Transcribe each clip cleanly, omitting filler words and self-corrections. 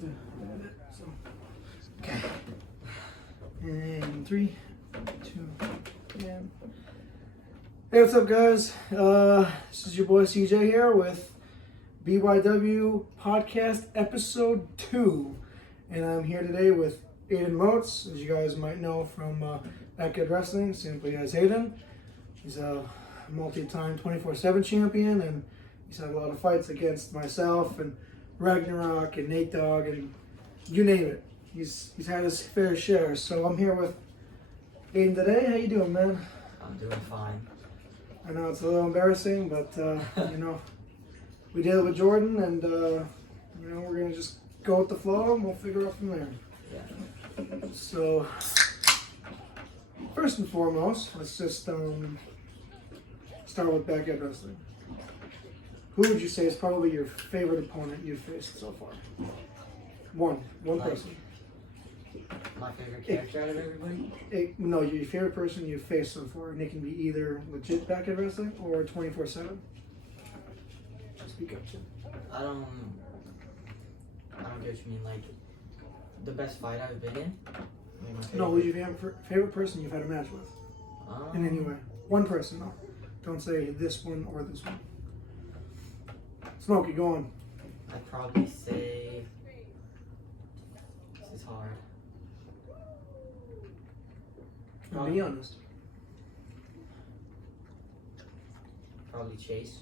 to edit. So, okay. And 3, 2, and. Hey, what's up, guys? This is your boy CJ here with BYW Podcast Episode 2. And I'm here today with Aidan Motes, as you guys might know from Backyard Wrestling, simply as Aidan. He's a multi-time 24/7 champion, and he's had a lot of fights against myself and Ragnarok and Nate Dogg and you name it. He's had his fair share. So I'm here with Aidan today. How you doing, man? I'm doing fine. I know it's a little embarrassing, but you know, we did it with Jordan, and you know, we're gonna just go with the flow, and we'll figure out from there. Yeah. So, first and foremost, let's just start with Backyard Wrestling. Who would you say is probably your favorite opponent you've faced so far? One person. My favorite character out of everybody? No, your favorite person you've faced so far, and it can be either legit Backyard Wrestling or 24/7. Speak up, Jim. I don't get what you mean. Like, the best fight I've been in? No, who's your favorite person you've had a match with? In any way. One person, no. Don't say this one or this one. Smokey, go on. I'd probably say... This is hard. Be honest. Probably Chase.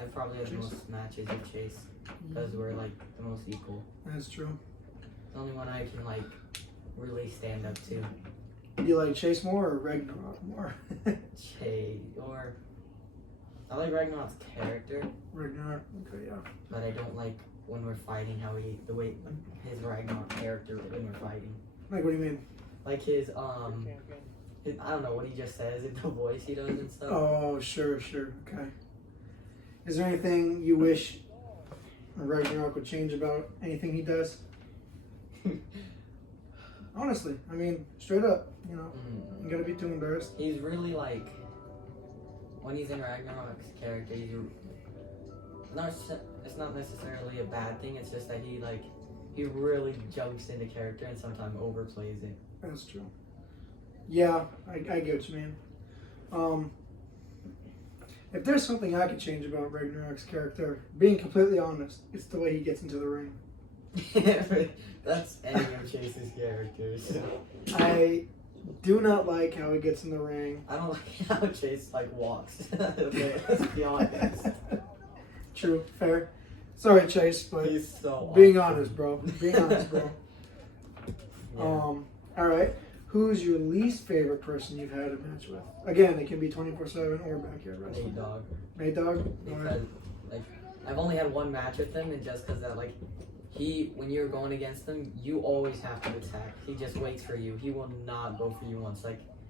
I've probably had the most matches with Chase. Because we're, like, the most equal. That's true. The only one I can, like, really stand up to. Do you like Chase more or Ragnarok more? Chase. Or... I like Ragnarok's character. Ragnarok, okay, yeah. But I don't like when we're fighting the way his Ragnarok character when we're fighting. Like, what do you mean? Like his I don't know what he just says, the voice he does and stuff. Oh, sure, okay. Is there anything you wish Ragnarok would change about anything he does? Honestly, I mean, straight up, you know, you gotta be too embarrassed. He's really like, when he's in Ragnarok's character, it's not necessarily a bad thing, it's just that he really jumps into character and sometimes overplays it. That's true. Yeah, I get what you mean. If there's something I could change about Ragnarok's character, being completely honest, it's the way he gets into the ring. That's any of Chase's characters. I do not like how he gets in the ring. I don't like how Chase walks. Let's be honest. True, fair. Sorry, Chase, but he's so being awesome. honest, bro. Being honest, bro. Yeah. All right. Who's your least favorite person you've had a match with? Again, it can be 24/7 or Backyard Wrestling. Nate Dogg. Nate Dogg? Because I've only had one match with him, and just because that when you're going against him, you always have to attack. He just waits for you. He will not go for you once.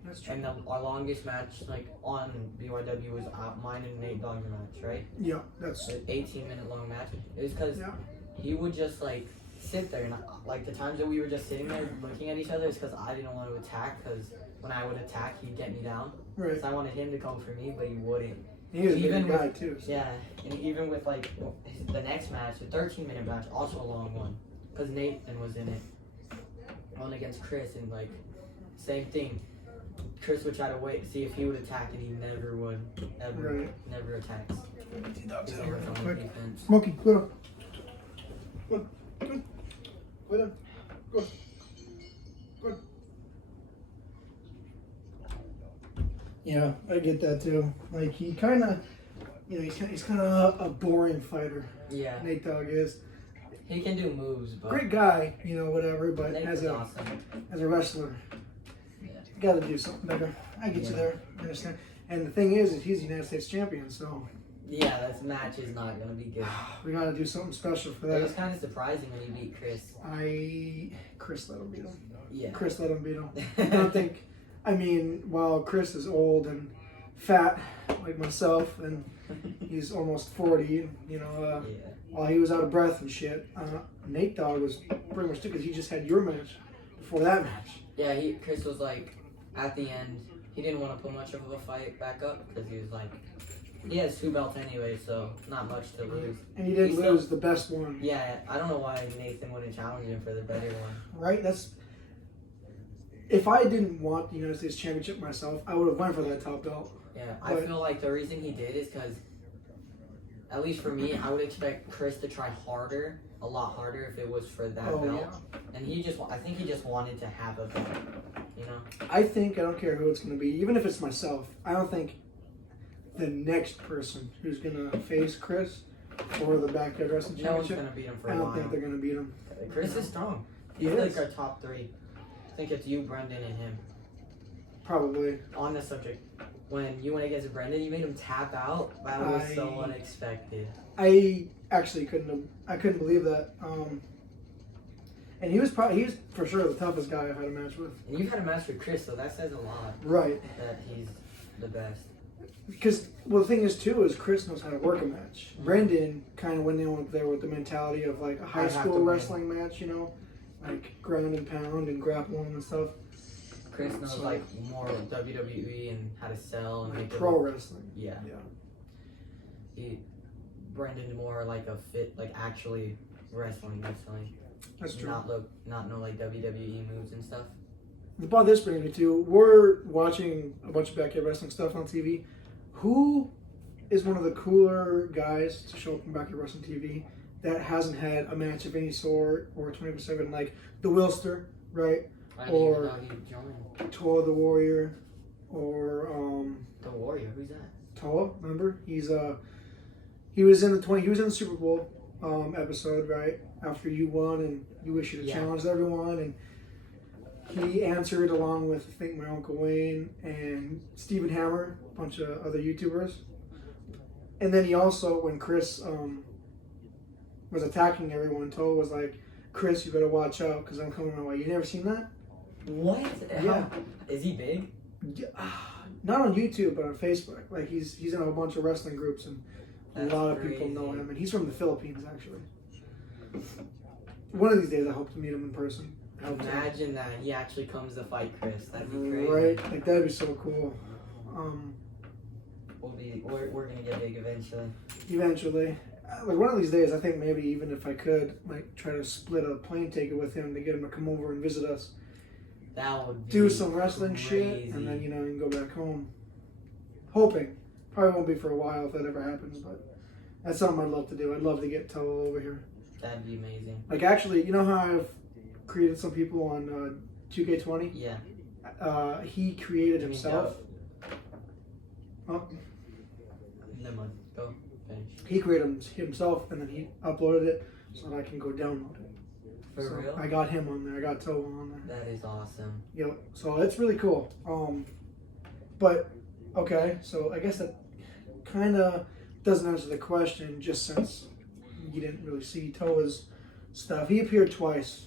That's true. And our longest match on BYW was mine and Nate Dogg's match, right? Yeah, that's an 18-minute long match. It was because he would just sit there, and the times that we were just sitting there looking at each other is because I didn't want to attack, because when I would attack, he'd get me down. right. So I wanted him to come for me, but he wouldn't. He was a Even big guy too. So. Yeah, and even with the next match, the 13-minute match, also a long one, because Nathan was in it, on against Chris, and same thing. Chris would try to wait, see if he would attack, and he never would, ever, Right. never attacks. He's never on defense. Smokey, go on. Go on. Go on. Go. Go. Yeah, I get that too. He kind of, you know, he's kind of a boring fighter. Yeah. Nate Dogg is. He can do moves, but Great guy, you know, whatever. But Nate as is a awesome. as a wrestler, you got to do something better. I get you there. I understand. And the thing is he's the United States champion, so Yeah, this match is not gonna be good. we got to do something special for It was that. kind of surprising when he beat Chris. Chris let him beat him. Yeah. Chris let him beat him. I don't think. I mean, while Chris is old and fat like myself, and he's almost 40, you know, Yeah. while he was out of breath and shit, Nate Dogg was pretty much because he just had your match before that match. Yeah, Chris was at the end, he didn't want to put much of a fight back up because he was He has 2 belts anyway, so not much to lose. And he didn't He's lose the best one. Yeah, I don't know why Nathan wouldn't challenge him for the better one. Right? If I didn't want the United States Championship myself, I would have went for that top belt. Yeah, I feel like the reason he did is because, at least for me, I would expect Chris to try harder, a lot harder, if it was for that belt. Yeah. And I think he just wanted to have a belt, you know? I don't care who it's going to be, even if it's myself, I don't think the next person who's going to face Chris for the Backyard Wrestling Championship, no one's going to beat him for a while. I don't think they're going to beat him. Chris is strong. He's like our top 3. I think it's you, Brendan, and him. Probably. On the subject, when you went against Brendan, you made him tap out. That was so unexpected. I actually couldn't believe that. And he was for sure the toughest guy I've had a match with. And you've had a match with Chris, so that says a lot. Right. That he's the best. Because, well, the thing is, too, is Chris knows how to work a match. Mm-hmm. Brendan kind of went in there with the mentality of, like, a high school wrestling match, you know? Like, ground and pound and grappling and stuff. Chris knows, like, more WWE and how to sell. And like pro wrestling. Yeah. Brendan's more like a actually wrestling. That's true. Not know, like, WWE moves and stuff. About this brings me to, we're watching a bunch of Backyard Wrestling stuff on TV. Who is one of the cooler guys to show up on Backyard Wrestling TV that hasn't had a match of any sort or 24/7, like the Wilster, right? Or Toa the Warrior, or the Warrior. Who's that? Toa, remember? He was in the Super Bowl episode, right? After you won and you issued a challenge to everyone, and he answered along with, I think, my Uncle Wayne and Stephen Hammer, a bunch of other YouTubers. And then he also, when Chris was attacking everyone, Toa was like, Chris, you better watch out because I'm coming my way. You never seen that? What? Yeah. Is he big? Yeah, not on YouTube, but on Facebook. Like, he's in a bunch of wrestling groups, and a lot of people know him. And he's from the Philippines, actually. One of these days, I hope to meet him in person. Imagine that he actually comes to fight Chris. That'd be crazy. Right? Like, that'd be so cool. We're gonna get big eventually. Eventually. Like, one of these days, I think maybe even if I could, like, try to split a plane ticket with him to get him to come over and visit us. That would be do some wrestling crazy shit, and then, you can go back home. Hoping. Probably won't be for a while if that ever happens, but that's something I'd love to do. I'd love to get Toa over here. That'd be amazing. Like, actually, you know how I've created some people on 2K20? Yeah. He created himself. Oh. Never mind. Go. Finish. He created himself, and then he uploaded it so that I can go download it. For real? I got him on there. I got Toa on there. That is awesome. Yep. So it's really cool. But okay, so I guess that kind of doesn't answer the question, just since you didn't really see Toa's stuff. He appeared twice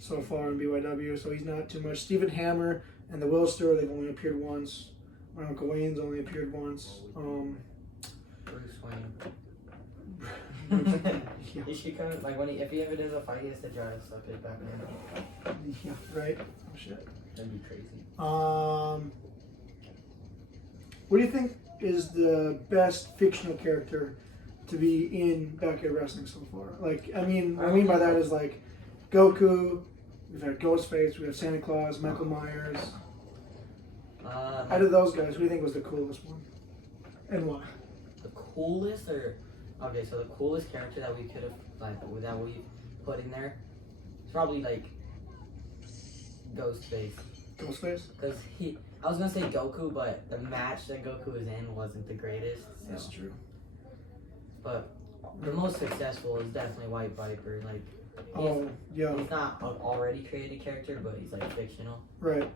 so far in BYW, so he's not too much. Stephen Hammer and the Wilster, they've only appeared once. My Uncle Wayne's only appeared once. Bruce Wayne. Yeah. He should come, like, if he ever does a fight, he has to drive us up his back now. Yeah, right? Oh, shit. That'd be crazy. What do you think is the best fictional character to be in Backyard Wrestling so far? Like, I mean by that is, like, Goku, we've had Ghostface, we have Santa Claus, Michael Myers. Out of those guys, who do you think was the coolest one? And why? The coolest, or... Okay, so the coolest character that we could have, that we put in there, is probably, like, Ghostface. Ghostface? Because I was going to say Goku, but the match that Goku was in wasn't the greatest. So. That's true. But the most successful is definitely White Viper. Like, he's not an already created character, but he's, like, fictional. Right.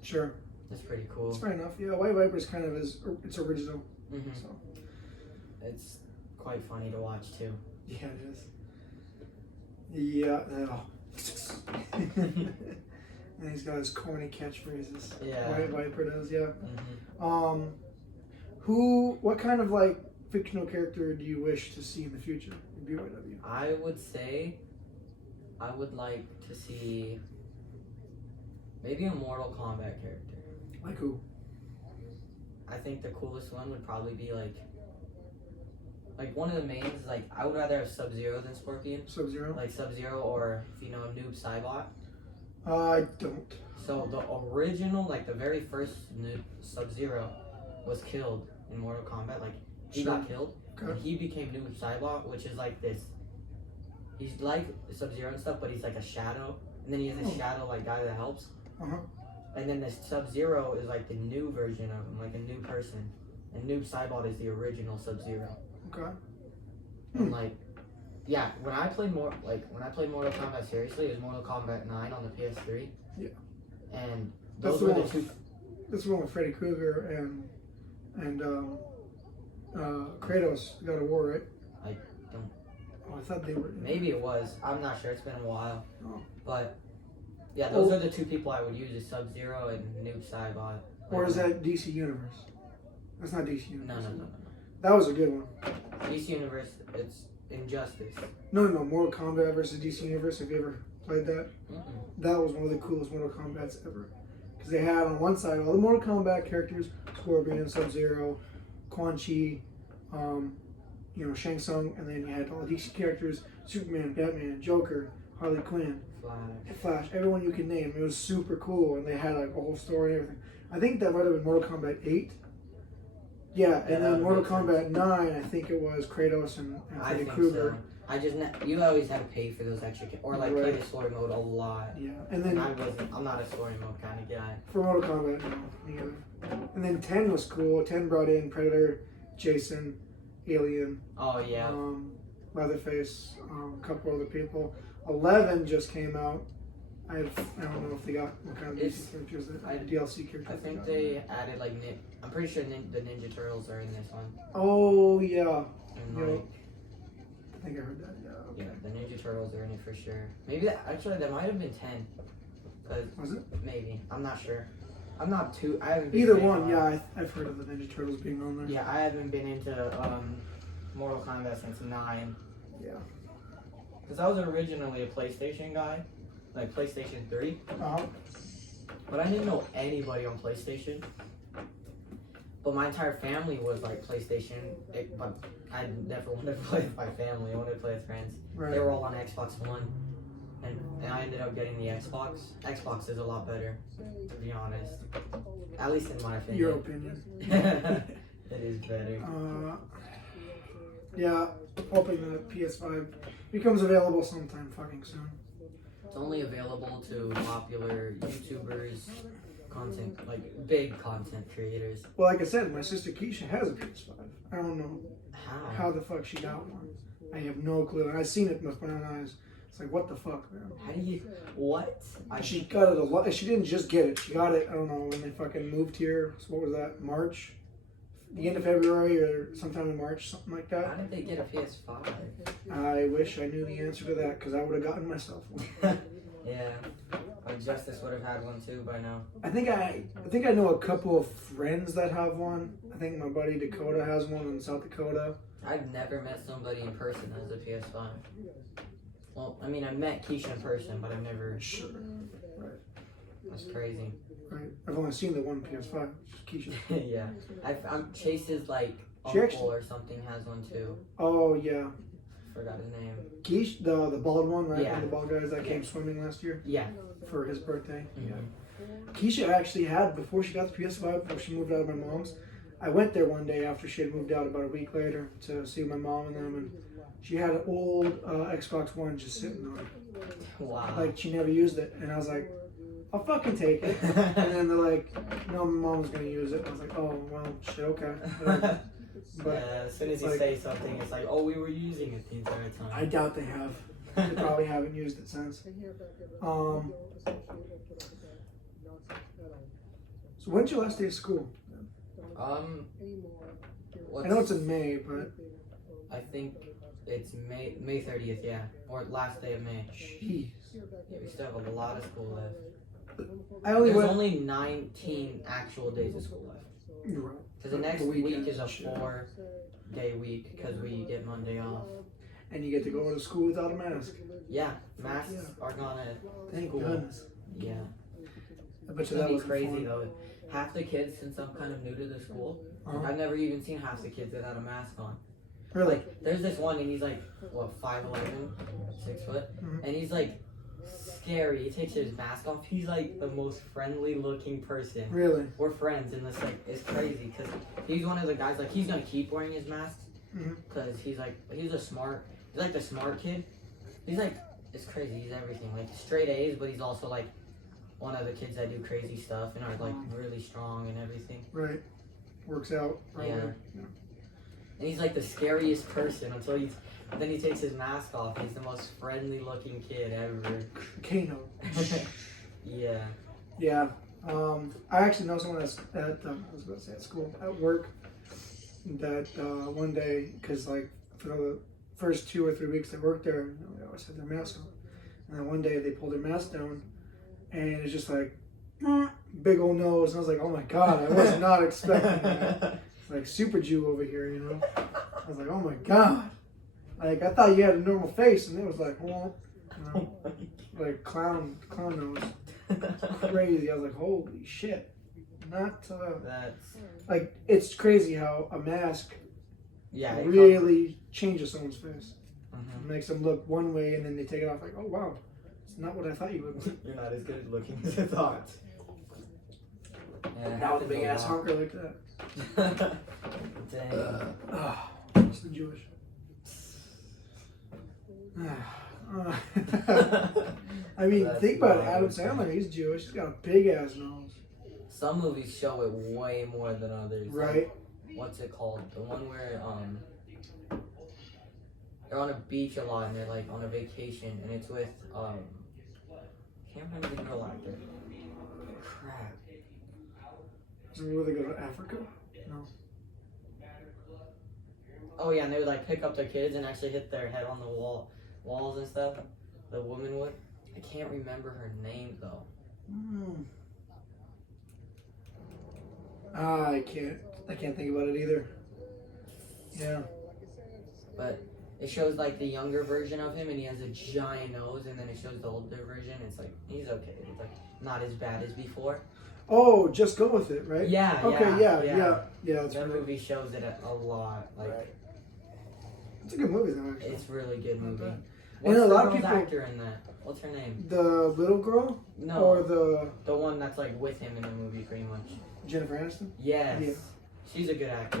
Sure. That's pretty cool. That's fair enough. Yeah, White Viper is kind of it's original. Mm-hmm. So. It's quite funny to watch too. Yeah, it is. Yeah. Oh. And he's got his corny catchphrases. Yeah. White Viper does. Yeah. Mm-hmm. What kind of, like, fictional character do you wish to see in the future in BYW? I would say I would like to see maybe a Mortal Kombat character. Like who? I think the coolest one would probably be, like, Like one of the mains is like I would rather have Sub-Zero than Scorpion. Sub-Zero? Like Sub-Zero or if you know Noob Saibot. I don't. So the original, like the very first Noob Sub-Zero was killed in Mortal Kombat. Like he got killed. Okay. And he became Noob Saibot, which is like this. He's like Sub-Zero and stuff, but he's like a shadow. And then he has a shadow like guy that helps. Uh-huh. And then this Sub-Zero is like the new version of him, like a new person. And Noob Saibot is the original Sub-Zero. Okay. And like, yeah, when I played Mortal Kombat seriously, it was Mortal Kombat 9 on the PS3. Yeah. And That's those the were one the two. That's the one with Freddy Krueger and Kratos, God of War, right? I don't. Oh, I thought they were. Maybe it was. I'm not sure. It's been a while. Oh. But yeah, those are the two people I would use: is Sub-Zero and Noob Saibot. Or is that DC Universe? That's not DC Universe. No. That was a good one. DC Universe, it's Injustice. No, Mortal Kombat versus DC Universe. Have you ever played that? Mm-mm. That was one of the coolest Mortal Kombats ever. Because they had on one side all the Mortal Kombat characters: Scorpion, Sub-Zero, Quan Chi, Shang Tsung, and then you had all the DC characters: Superman, Batman, Joker, Harley Quinn, Flash, everyone you can name. It was super cool, and they had like a whole story and everything. I think that might have been Mortal Kombat 8. Yeah, and then Mortal Kombat 9, I think it was Kratos and Freddy Krueger. So. You always had to pay for those extra, or like play the story mode a lot. Yeah, and then I'm not a story mode kind of guy. For Mortal Kombat, no, neither. And then 10 was cool. 10 brought in Predator, Jason, Alien. Oh yeah. Leatherface, a couple other people. 11 just came out. I don't know if they got what kind of DC characters, DLC characters. I think they added like I'm pretty sure the Ninja Turtles are in this one. Oh yeah. And like, I think I heard that. Yeah. Yeah, the Ninja Turtles are in it for sure. Maybe that might have been 10. Was it? Maybe. I'm not sure. I haven't been either one. Yeah, I've heard of the Ninja Turtles being on there. Yeah, I haven't been into Mortal Kombat since 9. Yeah. Because I was originally a PlayStation guy, like PlayStation 3. Uh-huh. But I didn't know anybody on PlayStation. But my entire family was like PlayStation. But I never wanted to play with my family. I wanted to play with friends. Right. They were all on Xbox One. And I ended up getting the Xbox. Xbox is a lot better, to be honest. At least in my opinion. Your opinion. It is better. Yeah, hoping that PS5 becomes available sometime fucking soon. It's only available to popular YouTubers, like big content creators. Well, like I said, my sister Keisha has a PS5. I don't know How the fuck she got one. I have no clue. And I seen it with my own eyes. It's like, what the fuck, man? How do you, what? She got it a lot. She didn't just get it. She got it, I don't know, when they fucking moved here. So what was that, March? The end of February or sometime in March, something like that. How did they get a PS5? I wish I knew the answer to that, because I would have gotten myself one. Yeah. Justice would have had one too by now. I think I know a couple of friends that have one. I think my buddy Dakota has one in South Dakota. I've never met somebody in person that has a PS5. Well, I mean, I met Keisha in person, but I've never. Sure. Right. That's crazy. Right. I've only seen the one PS5, which is Keisha. Yeah. Chase's like She uncle or something has one too. Oh yeah. Forgot his name. Keisha, the bald one, right? Yeah. One of the bald guys that came swimming last year. Yeah. For his birthday. Mm-hmm. Yeah. Keisha actually had, before she got the PS5, before she moved out of my mom's, I went there one day after she had moved out about a week later to see my mom and them, and she had an old Xbox One just sitting on it. Wow. Like, she never used it. And I was like, I'll fucking take it. And then they're like, no, my mom's going to use it. I was like, oh, well, shit, okay. But yeah, as soon as you say something, it's like, oh, we were using it the entire time. I doubt they have. They probably haven't used it since. So when's your last day of school? I know it's in May, but I think it's May 30th, yeah, or last day of May. Jeez. Yeah, we still have a lot of school left. There's only 19 actual days of school left. Right. Because the next week is a 4-day week because we get Monday off. And you get to go to school without a mask. Yeah, masks are gonna. Thank goodness. Yeah. I bet you That'd that be was crazy though. Half the kids, since I'm kind of new to the school, I've never even seen half the kids without a mask on. Really? Like, there's this one, and he's like, what, 5'11", 6 foot, and he's like scary. He takes his mask off. He's like the most friendly looking person. Really? We're friends, and it's like it's crazy because he's one of the guys like he's gonna keep wearing his mask because he's like he's like the smart kid. He's like it's crazy. He's everything like straight A's, but he's also like one of the kids that do crazy stuff and are like really strong and everything. Right. Works out. Probably. Yeah. And he's like the scariest person until then he takes his mask off. He's the most friendly looking kid ever. Kano. Yeah. Yeah. I actually know someone that's at I was going to say at school, at work, that one day, because like for the first 2 or 3 weeks they worked there, they always had their mask on. And then one day they pulled their mask down, and it's just like big old nose. And I was like, oh my god, I was not expecting that. It's like Super Jew over here, you know. I was like, oh my god. Like I thought you had a normal face, and it was like, oh, you know, like clown nose. Crazy. I was like, holy shit. Not That's like it's crazy how a mask it really changes someone's face. Mhm. It makes them look one way, and then they take it off like, oh wow, it's not what I thought you would be. You're not as good at looking as I thought. Yeah, Now with a big ass honker like that. Dang. It's the Jewish. I mean, That's think about it. wild. Adam Sandler, he's Jewish. He's got a big ass nose. Some movies show it way more than others. Right. Like, what's it called? The one where they're on a beach a lot and they're like on a vacation and it's with can't remember the girl actor. Crap. Is it where they go to Africa? No. Oh yeah, and they would like pick up their kids and actually hit their head on the walls and stuff. The woman would. I can't remember her name though. I can't think about it either. Yeah. But it shows like the younger version of him and he has a giant nose, and then it shows the older version. It's like he's okay. It's like not as bad as before. Oh, Just Go With It, right? Yeah. Okay, yeah. That's That right. movie shows it a lot. Like Right. It's a good movie though, actually. it's a really good movie. bad. What's And a the lot of girl's people- actor in that? What's her name? The little girl? No, Or the one that's like with him in the movie, pretty much. Jennifer Aniston? Yes. Yeah. She's a good actor.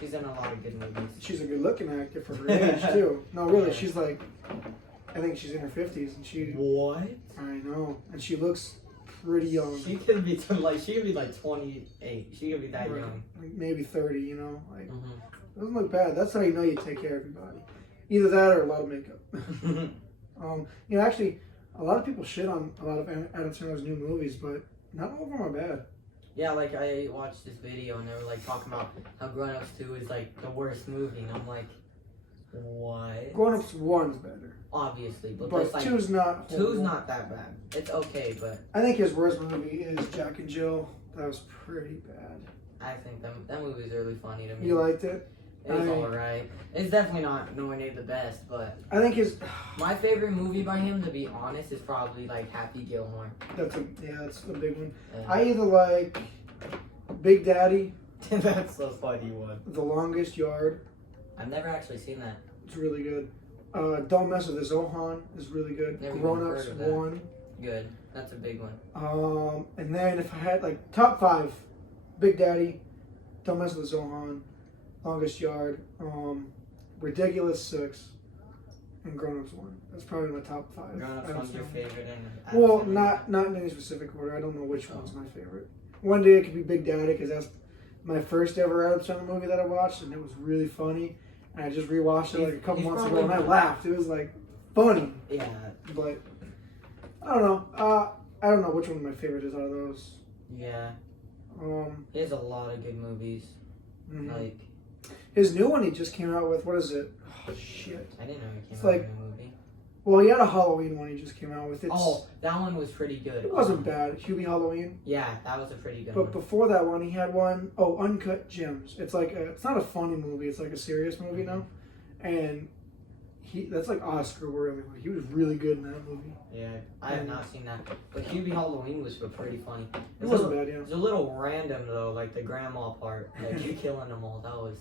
She's in a lot of good movies. She's a good looking actor for her age too. No, really, Yeah. she's like, I think she's in her 50s, and she. What? I know, and she looks pretty young. She could be she could be like 28. She could be that Right. young. Like maybe 30, you know, like Mm-hmm. doesn't look bad. That's how you know you take care of your body. Either that or a lot of makeup. You know, actually, a lot of people shit on a lot of Adam Sandler's new movies, but not all of them are bad. Yeah, like I watched this video and they were like talking about how Grown Ups 2 is like the worst movie, and I'm like, what? Grown Ups 1's better, Obviously, but, but there's like 2's not. two's horrible. not that bad. It's okay, but I think his worst movie is Jack and Jill. That was pretty bad. I think that movie's really funny to me. You liked it? It's alright. It's definitely not nowhere near the best, but I think his. my favorite movie by him, to be honest, is probably like Happy Gilmore. That's a big one. And I either like Big Daddy, that's so funny one. The Longest Yard. I've never actually seen that. It's really good. Don't Mess with the Zohan is really good. Never even Grown Ups heard of that. 1. Good. That's a big one. And then if I had like top 5, Big Daddy, Don't Mess with the Zohan, Longest Yard, Ridiculous 6, and Grown Ups 1. That's probably my top 5. Grown Ups Adam one's your Sandler. favorite, and Well, Adam Sandler. not in any specific order. I don't know which one's my favorite. One day it could be Big Daddy because that's my first ever Adam Sandler movie that I watched, and it was really funny. And I just rewatched it like a couple He's months ago, probably- and I laughed. It was like funny, Yeah. but I don't know. I don't know which one my favorite is out of those. Yeah. Um, He has a lot of good movies. mhm. Like, His new one he just came out with. What is it? Oh shit. I didn't know he came It's out with like- a new movie. Well, he had a Halloween one he just came out with. Oh, that one was pretty good. It wasn't bad. Hubie Halloween. Yeah, that was a pretty good But one. before that one, he had one, Uncut Gems. It's like it's not a funny movie. It's like a serious movie now, and that's like Oscar worthy. He was really good in that movie. Yeah, I have not seen that. But Hubie Halloween was pretty funny. It wasn't bad, yeah. It was a little random though, like the grandma part, like you killing them all. That was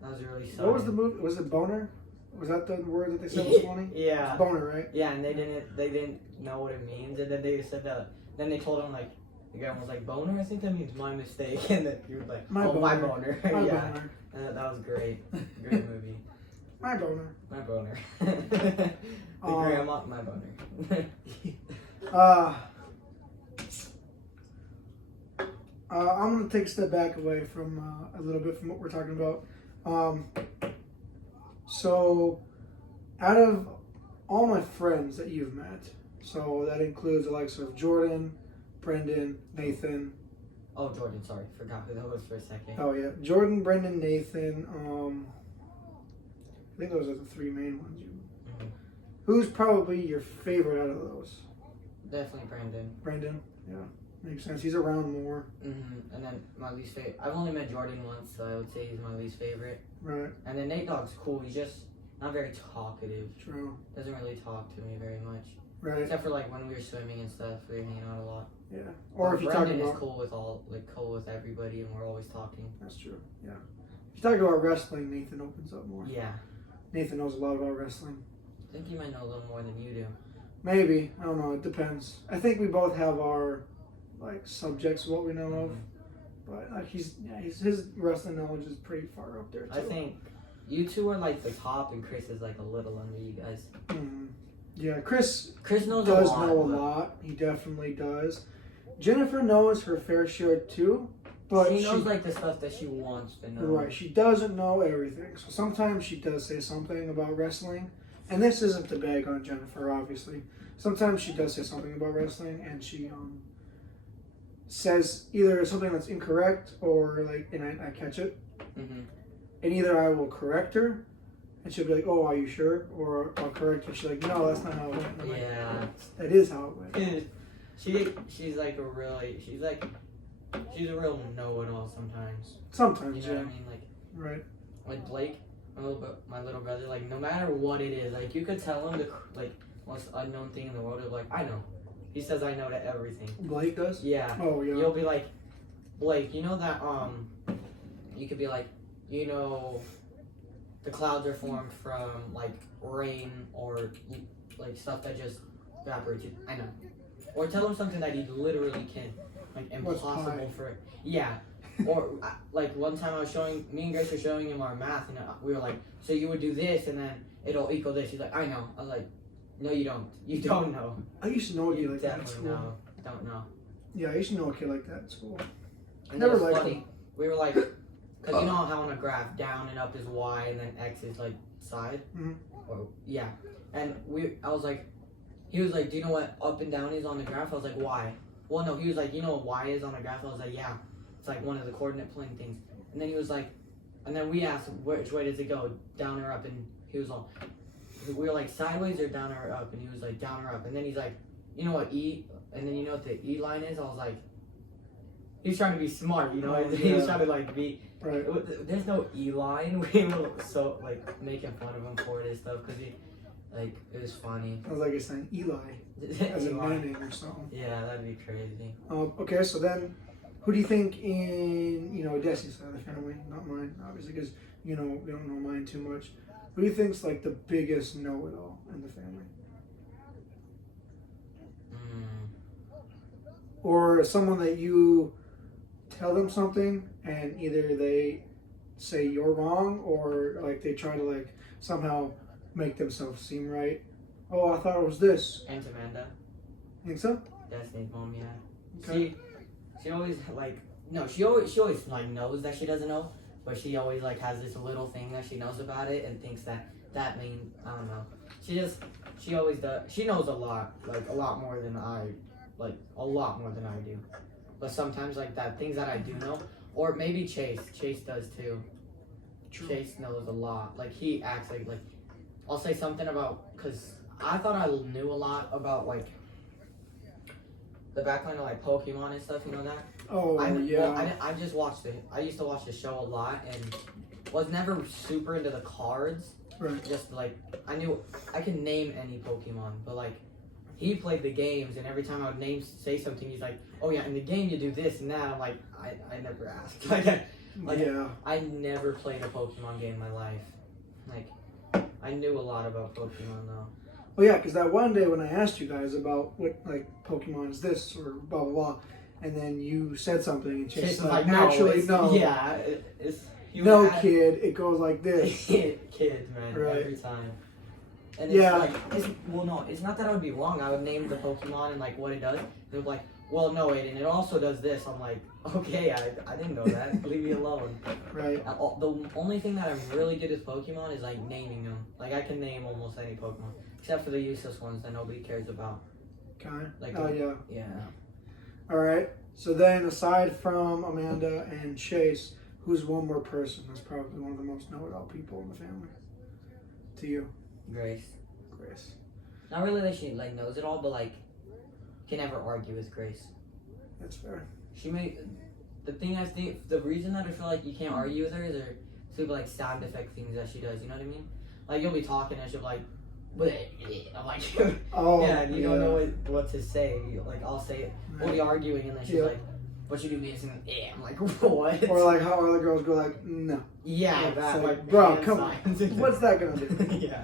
That was really funny. What was the movie? Was it boner? Was that the word that they said was funny? Yeah. It's boner, right? Yeah, and they didn't know what it means, and then they said that. Then they told him like the guy was like boner. I think that means my mistake, and then he was like, My oh, my boner. boner. My Yeah, boner. that was great. Great movie. My boner. My boner. The grandma, my boner. I'm gonna take a step back away from a little bit from what we're talking about. So, out of all my friends that you've met, so that includes the likes of Jordan, Brendan, Nathan. Oh, Jordan, sorry, forgot who that was for a second. Oh yeah, Jordan, Brendan, Nathan. I think those are the three main ones. Mm-hmm. Who's probably your favorite out of those? Definitely Brandon. Brandon, yeah, makes sense. He's around more. Mm-hmm. And then my least favorite. I've only met Jordan once, so I would say he's my least favorite. Right. And then Nate Dogg's cool. He's just not very talkative. True. Doesn't really talk to me very much. Right. Except for like when we were swimming and stuff, we were hanging out a lot. Yeah. Or but if you Brendan talk about, is cool with everybody, and we're always talking. that's true. Yeah. If you talk about wrestling, Nathan opens up more. Yeah. Nathan knows a lot about wrestling. I think he might know a little more than you do. Maybe, I don't know. It depends. I think we both have our like subjects, what we know of. Mm-hmm. But his wrestling knowledge is pretty far up there too. I think you two are like the top, and Chris is like a little under you guys. Yeah, Chris knows does a lot. know a lot. He definitely does. Jennifer knows her fair share too, but she knows like the stuff that she wants to know. Right, she doesn't know everything. So sometimes she does say something about wrestling, and this isn't to bag on Jennifer, obviously. Sometimes she does say something about wrestling, and she says either something that's incorrect or like, and I catch it, Mm-hmm. and either I will correct her, and she'll be like, "Oh, are you sure?" Or I'll correct her. She's like, "No, that's not how it went." I'm like, Yeah. that is how it went. She's like a real know-it-all sometimes. Sometimes, You know yeah. what I mean? Like Right. with Blake, my little brother. Like no matter what it is, like you could tell him the like most unknown thing in the world. Of like I know. He says I know to everything. Blake does? Yeah. Oh, yeah. You'll be like, Blake, you know that you could be like, you know, the clouds are formed from like rain or like stuff that just evaporates. I know. Or tell him something that he literally can, like impossible for. Yeah. Or like one time me and Grace were showing him our math, and we were like, so you would do this, and then it'll equal this. He's like, I know. I was like, no, you don't. You don't know. I used to know a kid You like that in definitely school. don't know. Yeah, I used to know a kid like that in school. And Never it was liked funny. him. We were like, because you know how on a graph, down and up is Y, and then X is like side. Mhm. Or yeah. And I was like, he was like, do you know what up and down is on the graph? I was like, Y. Well, no, he was like, you know what Y is on a graph? I was like, yeah. It's like one of the coordinate plane things. And then he was like, and then we asked, which way does it go, down or up? And he was all, we were like, sideways or down or up? And he was like, down or up. And then he's like, you know what E? And then you know what the E line is? I was like, he's trying to be smart, you know? Oh, He was yeah. trying to like be, Right. there's no E line. We were so like making fun of him for it and stuff because he, like, it was funny. Sounds like you're saying Eli as a Eli. man name or something. Yeah, that'd be crazy. Okay, so then, who do you think in, Destiny's side of the family, not mine, obviously, because, we don't know mine too much. Who do you think's like the biggest know-it-all in the family? Or someone that you tell them something and either they say you're wrong or like they try to like somehow make themselves seem right. Oh, I thought it was this. Aunt Amanda, Think so? Destiny's mom, yeah. Okay. She always like, no, she always like knows that she doesn't know, but she always like has this little thing that she knows about it and thinks that means, I don't know. She always does. She knows a lot, like a lot more than I do. But sometimes like that things that I do know, or maybe Chase does too. True. Chase knows a lot. Like he acts like I'll say something about, because I thought I knew a lot about like the backline of like Pokemon and stuff. You know that? Oh, yeah. Well, I just watched it. I used to watch the show a lot and was never super into the cards. Right. Just like I can name any Pokemon, but like he played the games, and every time I would say something, he's like, "Oh yeah, in the game you do this and that." I'm like, I never asked. Like Like, yeah. I never played a Pokemon game in my life. Like, I knew a lot about Pokemon though. Well, yeah, because that one day when I asked you guys about what, like, Pokemon is this or blah, blah, blah, and then you said something and Chase Chase was was like, actually, no. Yeah, Kid, it goes like this. Kids, man, Right. every time. And Yeah. it's not that I would be wrong. I would name the Pokemon and like what it does. They're like, well, no, Aidan, it also does this. I'm like, okay, I didn't know that. Leave me alone. Right. The only thing that I'm really good with Pokemon is like naming them. Like I can name almost any Pokemon except for the useless ones that nobody cares about. Okay. Like, yeah. Yeah. All right. So then, aside from Amanda and Chase, who's one more person that's probably one of the most know-it-all people in the family? To you, Grace. Grace. Not really that she like knows it all, but like can never argue with Grace. That's fair. She may. The thing I think, the reason that I feel like you can't argue with her is her stupid like sound effect things that she does. You know what I mean? Like you'll be talking and she'll be like, bleh. I'm like, Oh, yeah, you don't know what to say. Like I'll say it. We'll be arguing and then she's Yeah. like, what you do this and I'm like, what? Or like how other girls go like, no. Yeah, It's that like, like bro, hand come on. signs. What's that gonna do? Yeah.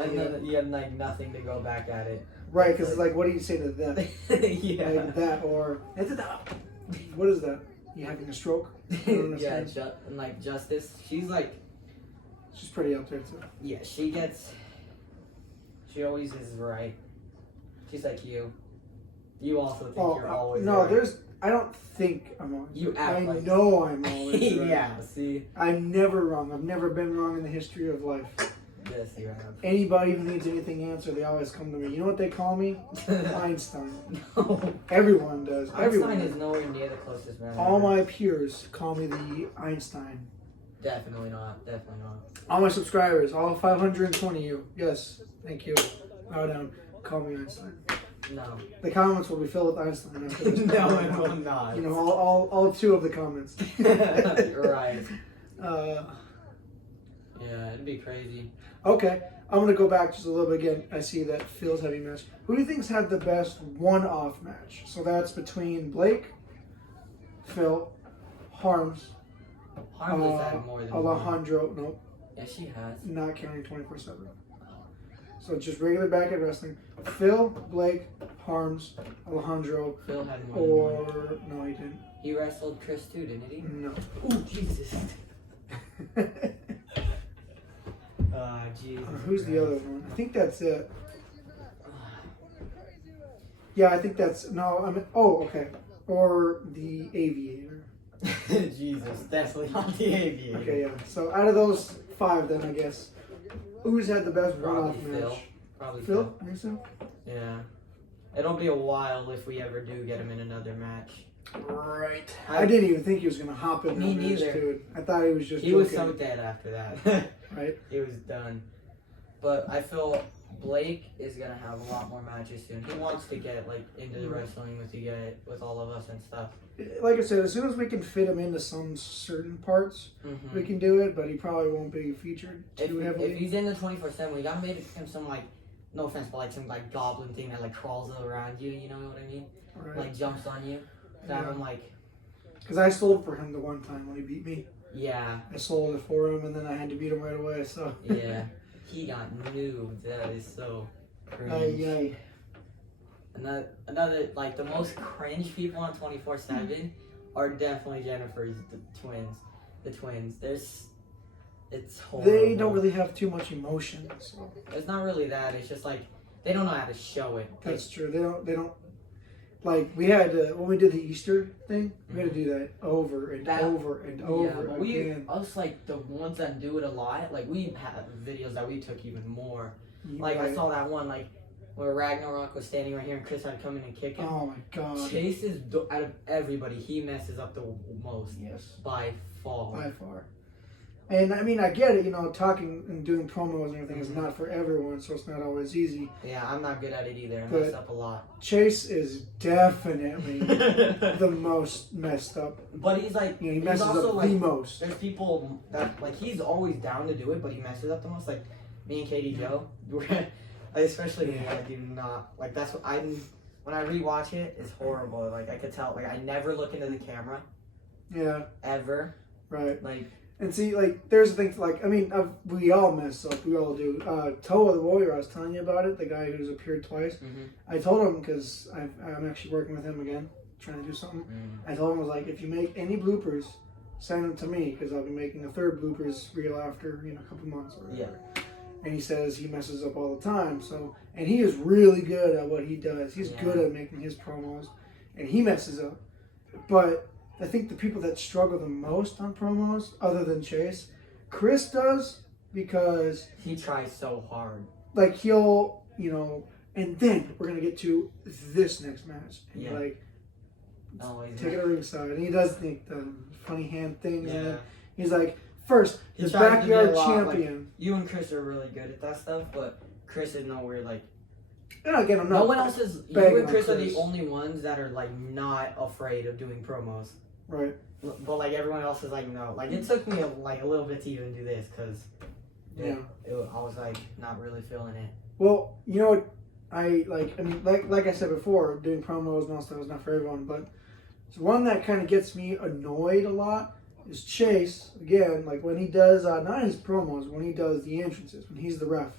And Yeah. then you have like nothing to go back at it. Right, because it's like, what do you say to them? Yeah. Like that, or what is that? You having a stroke? I don't Yeah, understand. and like Justice, she's like, She's pretty up there too. yeah, she always is right. She's like you. You also think you're always no, right. I don't think I'm always You right. act I like know I'm always right. Yeah, see, I'm never wrong. I've never been wrong in the history of life. yes, you have. Anybody who needs anything answered, they always come to me. You know what they call me? Einstein. No. Everyone does. Everyone. Einstein is nowhere near the closest man. All ever. my peers call me the Einstein. Definitely not. Definitely not. All my subscribers, all 520 of you. Yes, thank you. Bow down. Call me Einstein. No. The comments will be filled with Einstein after this. No, it will not. You know, all two of the comments. Right. Yeah, it'd be crazy. Okay, I'm gonna go back just a little bit again. I see that Phil's heavy match. Who do you think's had the best one-off match? So that's between Blake, Phil, Harms, Harms has had more than one. Alejandro. Nope, Yeah, she has. not counting 24/7. So just regular back at wrestling. Phil, Blake, Harms, Alejandro, Phil had more than one. or no, he didn't. He wrestled Chris too, didn't he? No. Ooh, Jesus. Jesus. Who's the other one? I think that's it. Yeah, I think that's no. I mean, oh, okay. Or the Aviator. Jesus, definitely not the Aviator. Okay, yeah. So out of those five, then I guess, who's had the best one-off Probably match? Phil. Probably Phil? I think so. Yeah. It'll be a while if we ever do get him in another match. Right. I didn't even think he was gonna hop in. Me that match, neither. dude. I thought he was just. He joking. was so dead after that. Right. He was done. But I feel Blake is gonna have a lot more matches soon. He wants to get like into the wrestling with all of us and stuff. Like I said, as soon as we can fit him into some certain parts, Mm-hmm. we can do it. But he probably won't be featured too heavily. If he's in the 24/7, we gotta make him some like, no offense, but like some like goblin thing that like crawls around you. You know what I mean? Right. Like jumps on you. So have him like, Because I sold for him the one time when he beat me. yeah, I sold it for him, and then I had to beat him right away. So. yeah. He got noobed. That is so cringe. Ay. Another like the most cringe people on 24/7 are definitely Jennifer's twins. The twins. It's horrible. They don't really have too much emotion. So. It's not really that. It's just like they don't know how to show it. That's true. They don't. Like we had when we did the Easter thing, we had to do that over and over and over but again. us like the ones that do it a lot. Like we have videos that we took even more. Like Right. I saw that one like where Ragnarok was standing right here and Chris had to come in and kick him. Oh my god. Chase is out of everybody, he messes up the most. Yes. By far. By far. And I mean, I get it. You know, talking and doing promos and everything is not for everyone, so it's not always easy. Yeah, I'm not good at it either. I But mess up a lot. Chase is definitely the most messed up. But he's like, You know, he he's messes also up like, the most. there's people that like he's always down to do it, but he messes up the most. Like me and Katie Joe, especially me. I do not like. That's what when I rewatch it, it's horrible. Like I could tell. Like I never look into the camera Yeah. ever. Right. Like, and see, like, there's the thing. Like, I mean, we all mess up. We all do. Toa the Warrior. I was telling you about it. The guy who's appeared twice. I told him because I'm actually working with him again, trying to do something. I told him, I was like, if you make any bloopers, send them to me because I'll be making a third bloopers reel after a couple months or whatever. Yeah. And he says he messes up all the time. So, and he is really good at what he does. He's good at making his promos, and he messes up. But I think the people that struggle the most on promos, other than Chase, Chris does because he tries so hard. Like he'll, and then we're gonna get to this next match. And like, take it to ringside, and he does the funny hand things. Yeah. And he's like, first, the backyard champion. Like, you and Chris are really good at that stuff, but Chris is nowhere like. And again, I'm not. No one else is. You and Chris are the only ones that are like not afraid of doing promos. Right. But like everyone else is like no. Like it took me a little bit to even do this because. I was like not really feeling it. Well, you know what? Like I said before, doing promos and all stuff is not for everyone, but one that kind of gets me annoyed a lot is Chase. Again, like when he does not his promos, when he does the entrances, when he's the ref.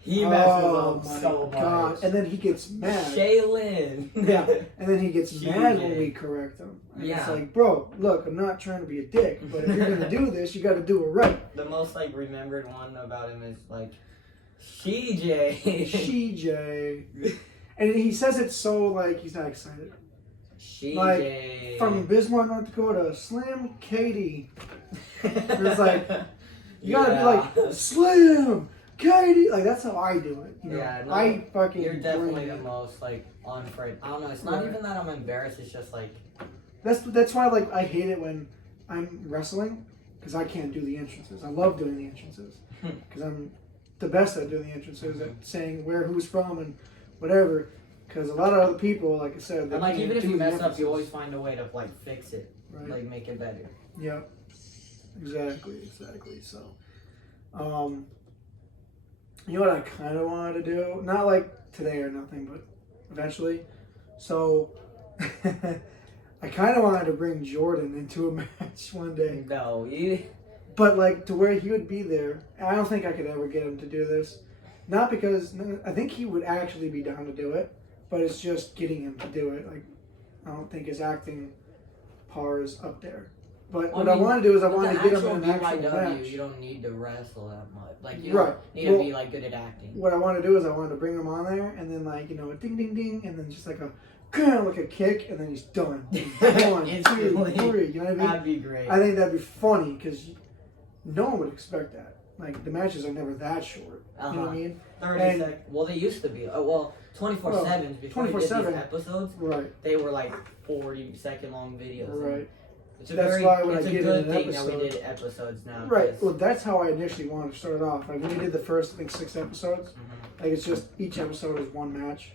He messes up so much. And then he gets mad. Shaylin. Yeah. And then he gets mad when we correct him. And it's like, bro, look, I'm not trying to be a dick, but if you're gonna do this, you gotta do it right. The most remembered one about him is CJ. CJ. And he says it so he's not excited. CJ. From Bismarck, North Dakota, Slim Katie. It's like you gotta be like Slim Katie, that's how I do it. I fucking. You're definitely the most unafraid. I don't know. It's not even that I'm embarrassed. It's just That's why I hate it when I'm wrestling because I can't do the entrances. I love doing the entrances because I'm the best at doing the entrances at saying where who's from and whatever. Because a lot of other people, like I said, they and even if you mess up, you always find a way to fix it, right? Make it better. Yeah, exactly. So, you know what I kind of wanted to do? Not today or nothing, but eventually. So, I kind of wanted to bring Jordan into a match one day. No, But to where he would be there. I don't think I could ever get him to do this. Not because I think he would actually be down to do it, but it's just getting him to do it. I don't think his acting par is up there. But what I want to do is I want to get him in an actual match. You don't need to wrestle that much. You don't need to be good at acting. What I want to do is I want to bring him on there and then a ding ding ding and then just a kick and then he's done. 1, 2, 3. You know what I mean? That'd be great. I think that'd be funny because no one would expect that. The matches are never that short. You know what I mean? 30 seconds. Well, they used to be. 24/7s before we did these episodes. Right. They were 40-second long videos. Right. It's a good thing that we did episodes now. Right. Well, that's how I initially wanted to start it off. When we did the first, I think, 6 episodes, it's just each episode is one match.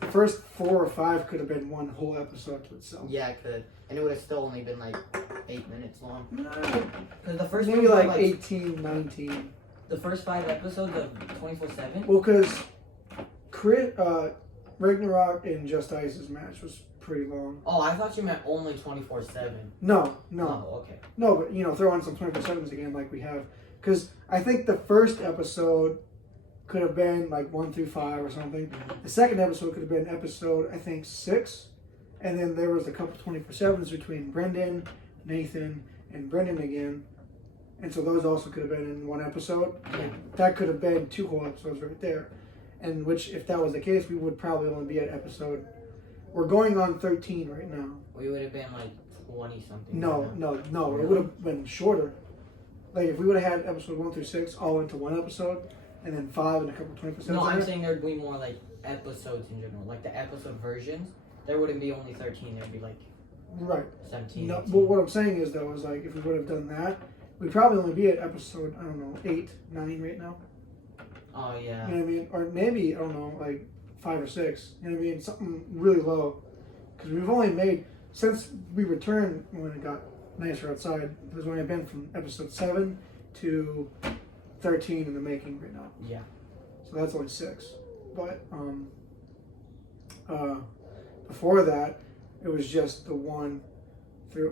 The first 4 or 5 could have been one whole episode to itself. Yeah, it could. And it would have still only been 8 minutes long. Because the first maybe 18, 19. The first 5 episodes of 24/7? Well, because Ragnarok and Just Ice's match was pretty long. Oh, I thought you meant only 24/7. No. Oh, okay. No, but throw on some 24/7s again like we have. Because I think the first episode could have been 1 through 5 or something. The second episode could have been episode, I think, 6. And then there was a couple 24/7s between Brendan, Nathan, and Brendan again. And so those also could have been in one episode. Yeah. That could have been 2 whole episodes right there. And which, if that was the case, we would probably only be at episode... We're going on 13 right now. We would have been 20-something. No. Really? It would have been shorter. If we would have had episode 1 through 6 all into one episode, and then 5 and a couple 24/7s. No, I'm saying there'd be more episodes in general. The episode versions, there wouldn't be only 13. There'd be right. 17. No, but what I'm saying is though is if we would have done that, we'd probably only be at episode 8, 9 right now. Oh yeah. You know what I mean? Or maybe 5 or 6. You know what I mean? Something really low, because we've only made since we returned when it got nicer outside. There's only been from episode 7 to 13 in the making right now. Yeah. So that's only 6. But before that, it was just the one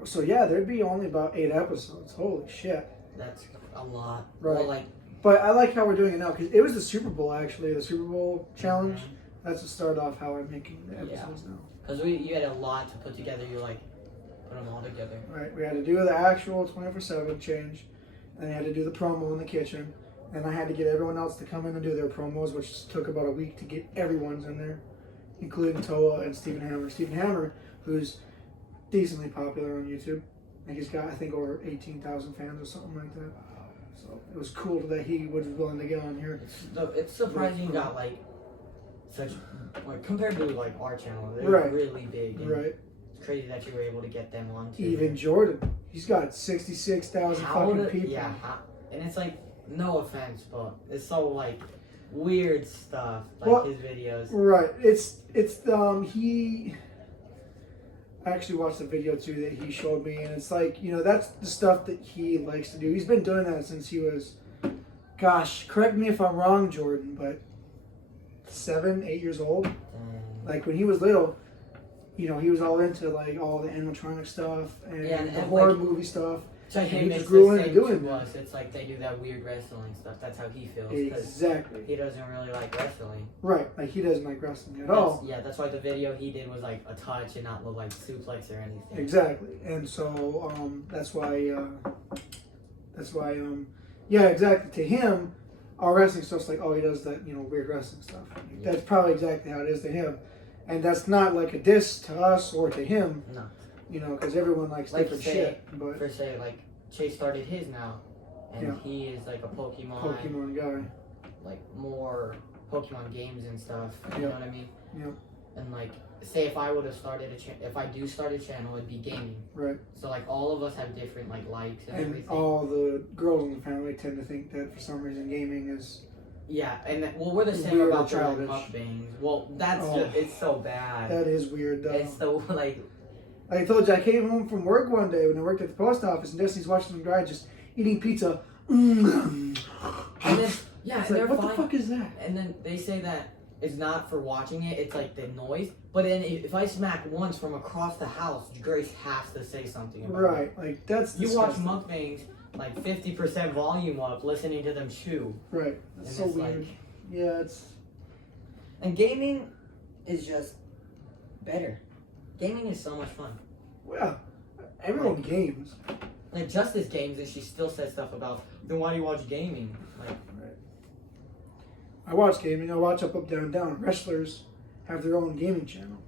So yeah, there'd be only about 8 episodes. Holy shit! That's a lot. Right. Well, like, But I like how we're doing it now because it was the Super Bowl actually, the Super Bowl challenge. Mhm. That's to start off how I'm making the episodes now. because you had a lot to put together. You like put them all together. Right, we had to do the actual 24/7 change, and I had to do the promo in the kitchen, and I had to get everyone else to come in and do their promos, which took about a week to get everyone's in there, including Toa and Stephen Hammer. Stephen Hammer, who's decently popular on YouTube, and he's got I think over 18,000 fans or something like that. So it was cool that he was willing to get on here. It's surprising you got like such like compared to like our channel, they're Right. really big. And Right. It's crazy that you were able to get them on too. Even Jordan, he's got 66,000 fucking people. Yeah, and it's like no offense, but it's so like weird stuff like Well, his videos. Right. It's he. I actually watched the video too that he showed me, and it's like, you know, that's the stuff that he likes to do. He's been doing that since he was, gosh, correct me if I'm wrong, Jordan, but 7, 8 years old. Like when he was little, you know, he was all into like all the animatronic stuff and the horror like, movie stuff. So And him he just it's grew the into same doing to that. us. It's like they do that weird wrestling stuff. That's how he feels. 'Cause Exactly. he doesn't really like wrestling. Right. Like he doesn't like wrestling at all. Yeah, that's why the video he did was like a touch and not look like suplex or anything. Exactly. And so that's why yeah, exactly. To him, our wrestling stuff's like, oh, he does that, you know, weird wrestling stuff. Yeah. That's probably exactly how it is to him. And that's not like a diss to us or to him. No. You know, because everyone likes Like different say, shit. But for say, like Chase started his now, and Yeah. he is like a Pokemon guy. like more Pokemon games and stuff. You Yeah. know what I mean? Yeah. And like, say if I would have started if I do start a channel, it'd be gaming. Right. So like all of us have different like likes and And everything. all the girls in the family tend to think that for some reason gaming is Yeah, and well, we're the same Weird or about the like, childish. mukbangs. Well, that's Oh. just, it's so bad. that is weird though. It's so like I told you, I came home from work one day when I worked at the post office, and Destiny's watching some guy just eating pizza. and then yeah, It's and like, they're what fine. the fuck is that? And then they say that it's not for watching it, it's like the noise. But then if I smack once from across the house, Grace has to say something about it. Right, like that's You watch disgusting. mukbangs like 50% volume up, listening to them chew. Right, that's And so it's weird. like- Yeah, it's And gaming is just better. Gaming is so much fun. well, everyone games. Like Justice games, and she still says stuff about, then why do you watch gaming? Like, I watch gaming. I watch Up, Down, Down. Wrestlers have their own gaming channel.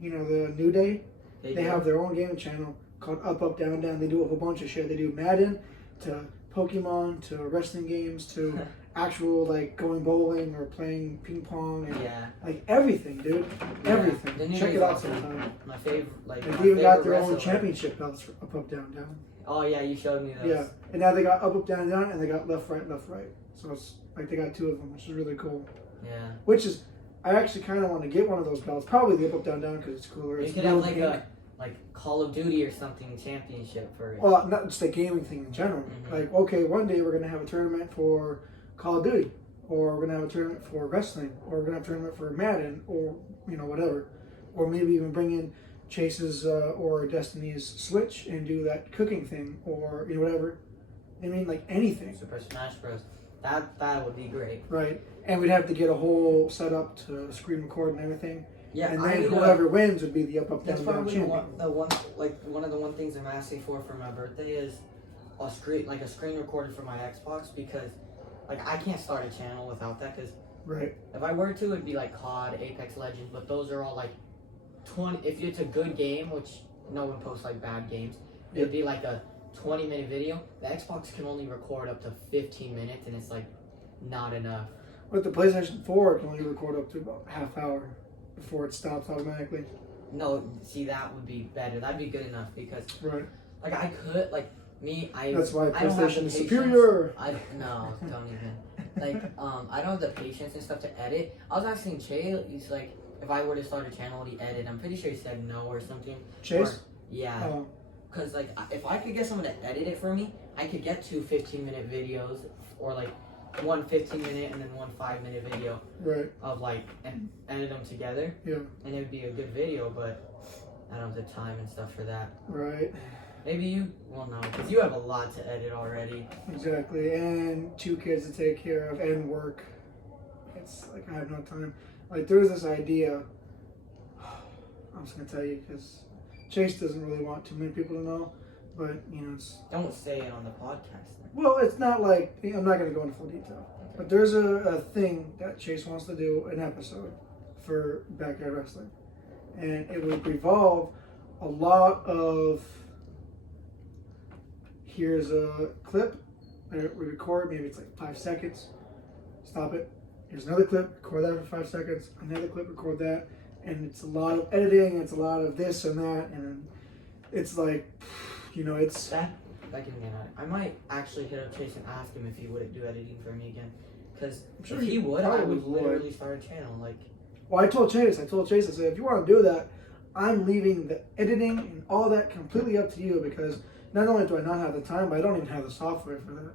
You know, the New Day, they do. have their own gaming channel called Up, Down, Down. They do a whole bunch of shit. They do Madden to Pokemon to wrestling games to actual like going bowling or playing ping pong and Yeah. like everything, dude. Yeah. Everything. The New Check Day's it out awesome. sometime. My favorite, like, They my even got favorite their own wrestler. championship belts for Up, Down, Down. Oh yeah, you showed me those. Yeah, and now they got Up, Down, Down, and they got Left, Right, Left, Right. So it's like they got 2 of them, which is really cool. Yeah. Which is, I actually kind of want to get one of those belts. Probably the Up, Down, Down because it's cooler. You It's could blue have and like pink. like Call of Duty or something championship for it. Well, not just the gaming thing in general. Mhm. Like, okay, one day we're gonna have a tournament for Call of Duty, or we're gonna have a tournament for wrestling, or we're gonna have a tournament for Madden, or you know whatever, or maybe even bring in Chase's or Destiny's Switch and do that cooking thing, or you know whatever. I mean, like anything, Super Smash Bros. That would be great. right? And we'd have to get a whole setup to screen record and everything. Yeah, And I then need whoever wins would be the Up, That's Down, Down probably champion. one of the one things I'm asking for my birthday is a screen recorder for my Xbox, because like I can't start a channel without that, because Right. if I were to, it'd be like COD, Apex Legends, but those are all like 20. If it's a good game, which no one posts like bad games, it'd be like a 20-minute video. The Xbox can only record up to 15 minutes, and it's like not enough. With the PlayStation 4, it can only record up to about half hour before it stops automatically. No, see, that would be better. That'd be good enough, because Right. like I could like me. That's why I don't have the PlayStation is patience. superior. No, don't even. Like, I don't have the patience and stuff to edit. I was asking Che, he's like, if I were to start a channel, would he edit? I'm pretty sure he said no or something. Chase? Or, yeah. Oh, Because, like, if I could get someone to edit it for me, I could get 2 15-minute videos, or like one 15-minute and then one 5-minute video right. of like, and edit them together. Yeah. And it would be a good video, but I don't have the time and stuff for that. Right. Maybe you, well, no, because you have a lot to edit already. Exactly, and 2 kids to take care of and work. It's like I have no time. Like there was this idea. I'm just gonna tell you because Chase doesn't really want too many people to know, but you know it's. Don't say it on the podcast. Then. Well, it's not like I'm not gonna go into full detail, but there's a thing that Chase wants to do, an episode for Backyard Wrestling, and it would revolve a lot of. Here's a clip that we record, maybe it's like 5 seconds. Stop it. Here's another clip, record that for 5 seconds. Another clip, record that. And it's a lot of editing, it's a lot of this and that. And it's like, you know, it's. That can get out. I might actually hit up Chase and ask him if he wouldn't do editing for me again. Because Sure, if he would, I would would. literally start a channel. Like, Well, I told Chase, I said, if you want to do that, I'm leaving the editing and all that completely up to you because not only do I not have the time, but I don't even have the software for that.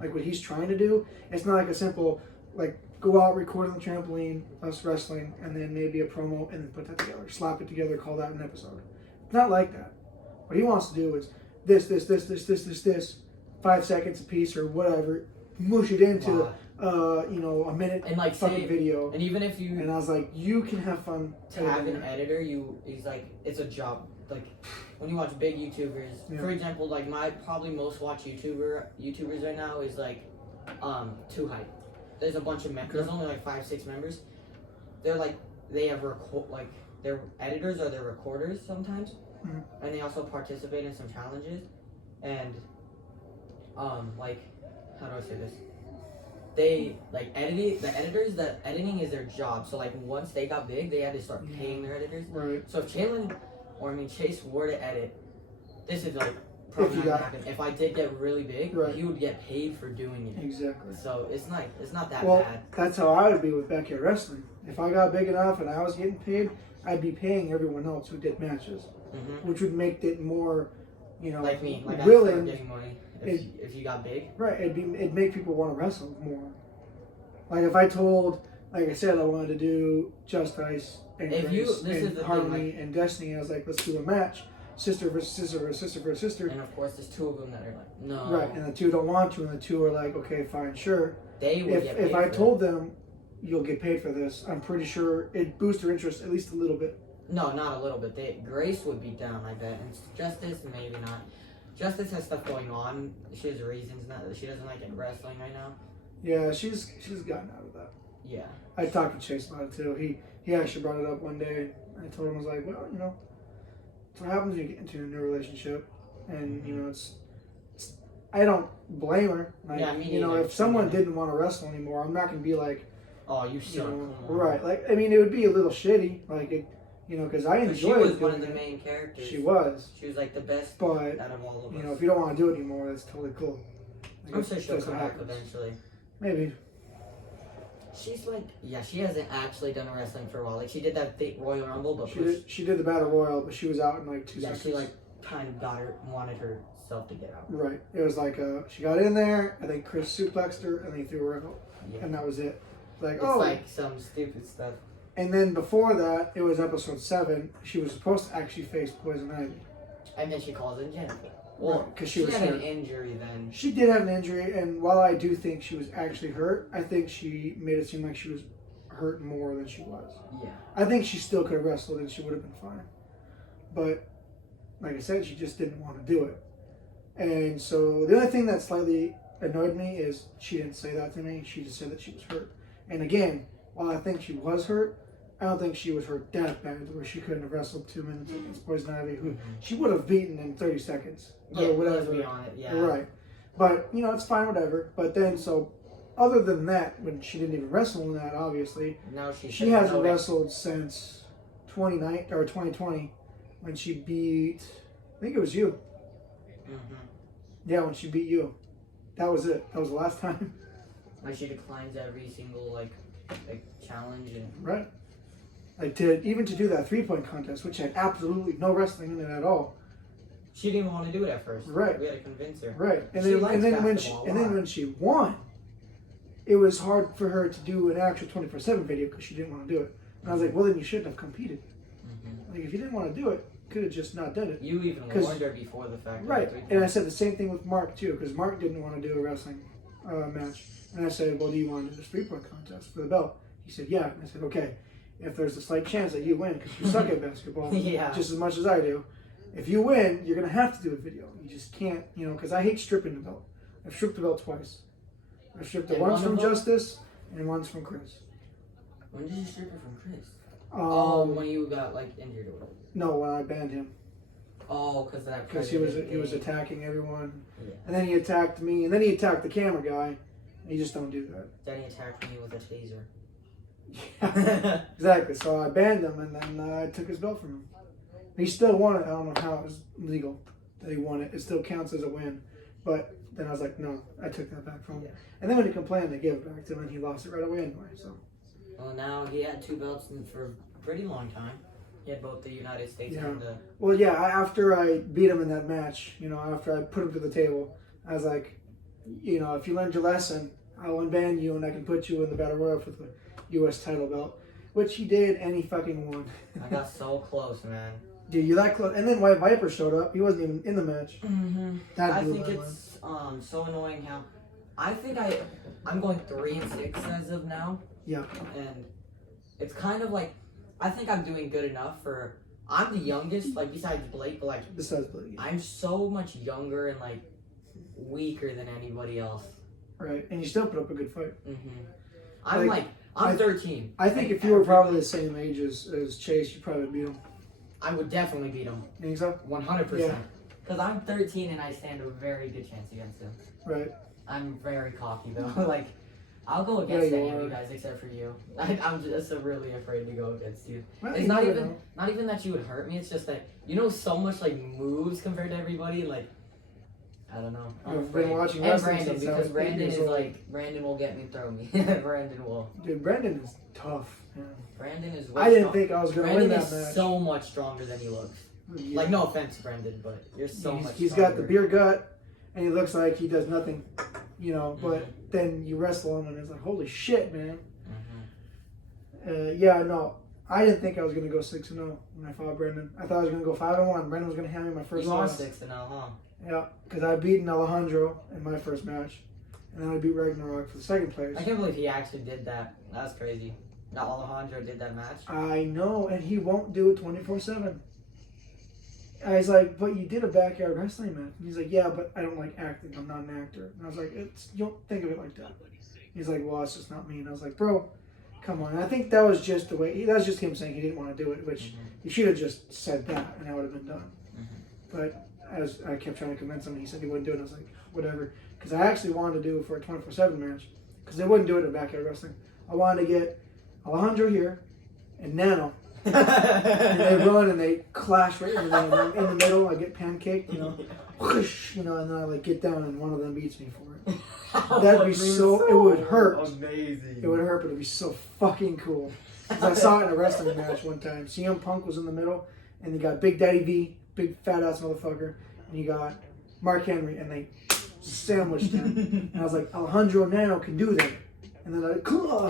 Like what he's trying to do, it's not like a simple, like go out, record on the trampoline, us wrestling, and then maybe a promo, and then put that together, slap it together, call that an episode. It's not like that. What he wants to do is this, 5 seconds a piece or whatever, mush it into, you know, a minute and like fucking video. And even if you. And I was like, you can have fun. To have an editor, he's like, it's a job. Like, when you watch big YouTubers, for example, like my probably most watched YouTubers right now is like, Too Hype. There's a bunch of members. There's only like 5-6 members. They're like, they have like their editors are their recorders sometimes, and they also participate in some challenges, and like, how do I say this? They like editing the editors. The editing is their job. So like once they got big, they had to start paying their editors. Right. So if Chase were to edit, this is like probably not gonna happen. If I did get really big, he would get paid for doing it. Exactly. So it's not that well, bad. That's how I would be with Backyard Wrestling. If I got big enough and I was getting paid, I'd be paying everyone else who did matches, which would make it more, you know, like me, like willing. I'd start getting money if you got big. Right. It'd make people want to wrestle more. Like if I told, like I said, I wanted to do Just Ice and Grace and Harmony and Destiny, I was like, let's do a match. Sister versus sister versus sister versus sister. And of course, there's 2 of them that are like, no. Right, and the 2 don't want to, and the 2 are like, okay, fine, sure. They would get paid. If I told them, you'll get paid for this, I'm pretty sure it boosts their interest at least a little bit. No, not a little bit. Grace would be down, I bet. And Justice, maybe not. Justice has stuff going on. She has reasons not. She doesn't like it wrestling right now. Yeah, she's gotten out of that. Yeah. I talked to Chase about it too. He actually brought it up one day. I told him, I was like, well, you know, it's what happens when you get into a new relationship, and you know, it's I don't blame her. Like, yeah, you know, if someone didn't want to wrestle anymore, I'm not gonna be like, oh, you suck. Know, right? Like, I mean, it would be a little shitty, like it, you know, because I enjoyed. She was one of the main characters. She was. She was like the best. But out of all of us. You know, if you don't want to do it anymore, that's totally cool. Like, I'm sure she'll come back eventually. Maybe. She's like, yeah, she hasn't actually done wrestling for a while. Like, she did that Royal Rumble, but she did the Battle Royal, but she was out in like 2 seconds. She like kind of wanted herself to get out. Right. It was like she got in there, I think Chris suplexed her, and they threw her out, and that was it. Like, it's like some stupid stuff. And then before that, it was episode 7. She was supposed to actually face Poison Ivy. And then she calls in Jennifer. Well, because she had an injury then. She did have an injury, and while I do think she was actually hurt, I think she made it seem like she was hurt more than she was. Yeah. I think she still could have wrestled and she would have been fine. But, like I said, she just didn't want to do it. And so the only thing that slightly annoyed me is she didn't say that to me. She just said that she was hurt. And again, while I think she was hurt, I don't think she was hurt that bad where she couldn't have wrestled 2 minutes against Poison Ivy, who she would have beaten in 30 seconds. Yeah, or whatever. let's be on it, yeah. Right. But, you know, it's fine, whatever. But then, so, other than that, when she didn't even wrestle in that, obviously, no, she hasn't wrestled since 2020, when she beat, I think it was you. Yeah, when she beat you. That was it. That was the last time. Like, she declines every single, like challenge. And right. Like, to do that 3-point contest, which had absolutely no wrestling in it at all. She didn't even want to do it at first. Right. We had to convince her. Right. And then when she won, it was hard for her to do an actual 24/7 video because she didn't want to do it. And I was like, well, then you shouldn't have competed. Like, if you didn't want to do it, could have just not done it. You even warned her before the fact. Right, and I said the same thing with Mark too, because Mark didn't want to do a wrestling match, and I said, well, do you want to do this 3-point contest for the belt? He said, yeah. And I said, okay, if there's a slight chance that you win, because you suck at basketball just as much as I do, if you win, you're going to have to do a video. You just can't, because I hate stripping the belt. I've stripped the belt twice. I stripped it once from Justice and once from Chris. When did you strip it from Chris? When you got injured or whatever. No, when I banned him. Oh, because he was attacking everyone, and then he attacked me, and then he attacked the camera guy. And you just don't do that. Then he attacked me with a taser. Yeah, exactly. So I banned him, and then I took his belt from him. He still won it. I don't know how it was legal that he won it. It still counts as a win. But then I was like, no, I took that back from him. And then when he complained, they gave it back to him, and he lost it right away anyway. So. Well, now he had 2 belts for a pretty long time. He had both the United States and the... Well, yeah, after I beat him in that match, after I put him to the table, I was like, if you learned your lesson, I'll unban you and I can put you in the Battle Royal for the U.S. title belt. Which he did, and he fucking won. I got so close, man. Dude, you're that close. And then White Viper showed up. He wasn't even in the match. Mm-hmm. I think it's so annoying how... I think I'm going 3-6 as of now. Yeah. And it's kind of like... I think I'm doing good enough for... I'm the youngest, besides Blake, but, Besides Blake. I'm so much younger and, weaker than anybody else. Right, and you still put up a good fight. Mm-hmm. I'm 13. I think if you were probably the same age as Chase, you probably would beat him. I would definitely beat him. You think so? 100%. Because I'm 13 and I stand a very good chance against him. Right. I'm very cocky, though. I'll go against any of you guys except for you. I'm just really afraid to go against you. Well, it's not even that you would hurt me. It's just that so much moves compared to everybody. I don't know. I've been watching and wrestling Brandon, because Brandon is Brandon will get me, throw me. Brandon will. Dude, Brandon is tough. Yeah. Brandon is. I didn't think I was going to win that match. Brandon is so much stronger than he looks. Yeah. No offense, Brandon, but you're so much. He's got the beer gut, and he looks like he does nothing. But then you wrestle him, and it's like, holy shit, man. Mm-hmm. I didn't think I was going to go 6-0 when I fought Brandon. I thought I was going to go 5-1. Brandon was going to hand me my first loss. You lost 6-0, huh? Yeah, because I beat Alejandro in my first match, and then I beat Ragnarok for the second place. I can't believe he actually did that. That's crazy. Now Alejandro did that match. I know, and he won't do it 24/7. I was like, but you did a backyard wrestling match. And he's like, yeah, but I don't like acting. I'm not an actor. And I was like, you don't think of it like that. He's like, well, it's just not me. And I was like, bro, come on. And I think that was just the way. That was just him saying he didn't want to do it, which he should have just said that, and that would have been done. But as I kept trying to convince him, he said he wouldn't do it. And I was like, whatever. Because I actually wanted to do it for a 24/7 match. Because they wouldn't do it in backyard wrestling. I wanted to get Alejandro here and Nano. And they run and they clash right in the middle. I get pancaked, whoosh, and then I get down and one of them beats me for it. That'd be so. It would hurt. Amazing. It would hurt, but it'd be so fucking cool. 'Cause I saw it in a wrestling match one time. CM Punk was in the middle, and you got Big Daddy V, big fat ass motherfucker, and you got Mark Henry, and they sandwiched him. And I was like, Alejandro Nano can do that. And then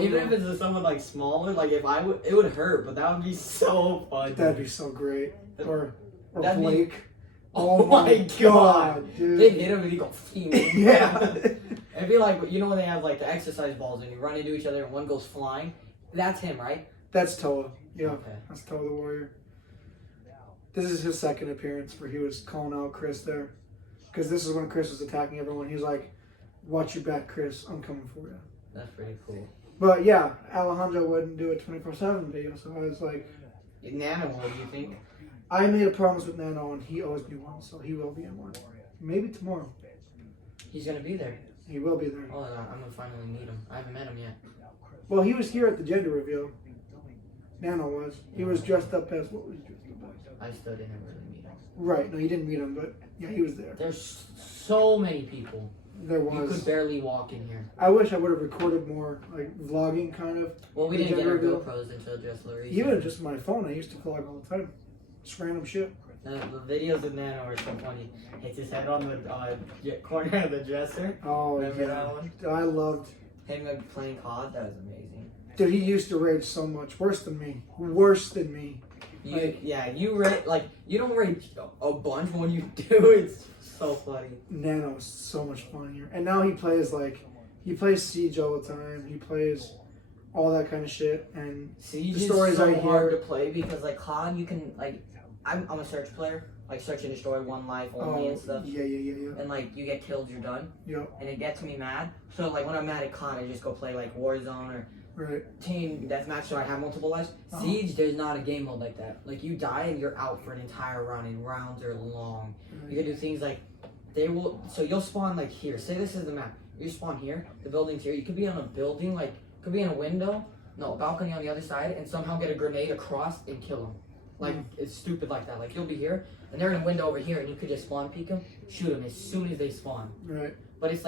even if it's someone smaller, if I would, it would hurt, but that would be so fun. That'd be so great. Or That'd Blake. Be, oh my god, dude. They'd hit him and he'd go, yeah. It'd be when they have the exercise balls and you run into each other and one goes flying. That's him, right? That's Toa. Yeah, okay. That's Toa the Warrior. This is his second appearance where he was calling out Chris there. Because this is when Chris was attacking everyone. He was like, watch your back, Chris. I'm coming for you. That's pretty cool. But yeah, Alejandro wouldn't do a 24/7 video, so I was like... Nano would, you think? I made a promise with Nano, and he owes me one, so he will be in one. Maybe tomorrow. He's going to be there. He will be there. Oh, I'm going to finally meet him. I haven't met him yet. Well, he was here at the gender reveal. Nano was. He was dressed up as... What was he dressed up as? I still didn't really meet him. Right, no, you didn't meet him, but yeah, he was there. There's so many people. There was. You could barely walk in here. I wish I would have recorded more, vlogging kind of. Well, we didn't get our GoPros until just recently. Even just my phone, I used to vlog all the time. Just random shit. The videos of Nano are so funny. Hits his head on the corner of the dresser. Oh, remember yeah. that one? I loved him playing COD. That was amazing. Dude, he used to rage so much. Worse than me. Worse than me. You rate you don't rate a bunch, but when you do, it's so funny. Nano is so much funnier, and now he plays Siege all the time. He plays all that kind of shit, and Siege the stories is so I hear hard to play because COD you can I'm a search player, search and destroy, one life only and stuff. Yeah. And you get killed, you're done. Yep. And it gets me mad. So when I'm mad at COD, I just go play Warzone or Team Deathmatch, so I have multiple lives. Siege, there's not a game mode like that. You die and you're out for an entire round, and rounds are long. You can do things so you'll spawn here. Say this is the map. You spawn here, the building's here. You could be on a building, could be in a window, a balcony on the other side, and somehow get a grenade across and kill them. It's stupid like that. You'll be here, and they're in a window over here, and you could just spawn peek them, shoot them as soon as they spawn. Right. But it's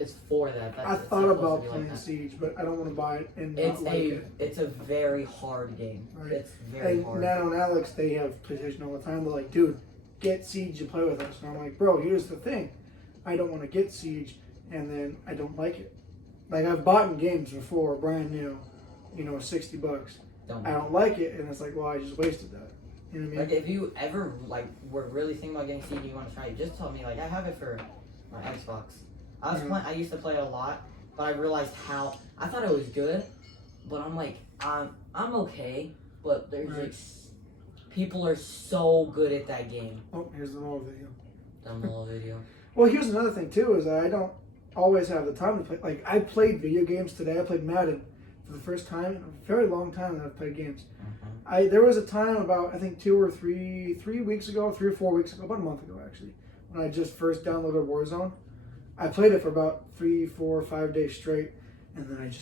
it's for that. I thought about playing Siege, but I don't want to buy it and It's a very hard game. Right. It's very hard. And Nano and Alex, they have PlayStation all the time. They're like, dude, get Siege and play with us. And I'm like, bro, here's the thing. I don't want to get Siege, and then I don't like it. I've bought games before, brand new, $60. I don't like it, and it's well, I just wasted that. You know what I mean? If you ever were really thinking about getting Siege and you want to try it, just tell me. I have it for my Xbox. I used to play it a lot, but I realized how I thought it was good, but I'm okay. But there's people are so good at that game. Oh, here's the Mola video. The Mola video. Well, here's another thing too is that I don't always have the time to play. I played video games today. I played Madden for the first time in a very long time that I've played games. There was a time about, I think 3 or 4 weeks ago, about a month ago actually, when I just first downloaded Warzone. I played it for about 3, 4, 5 days straight, and then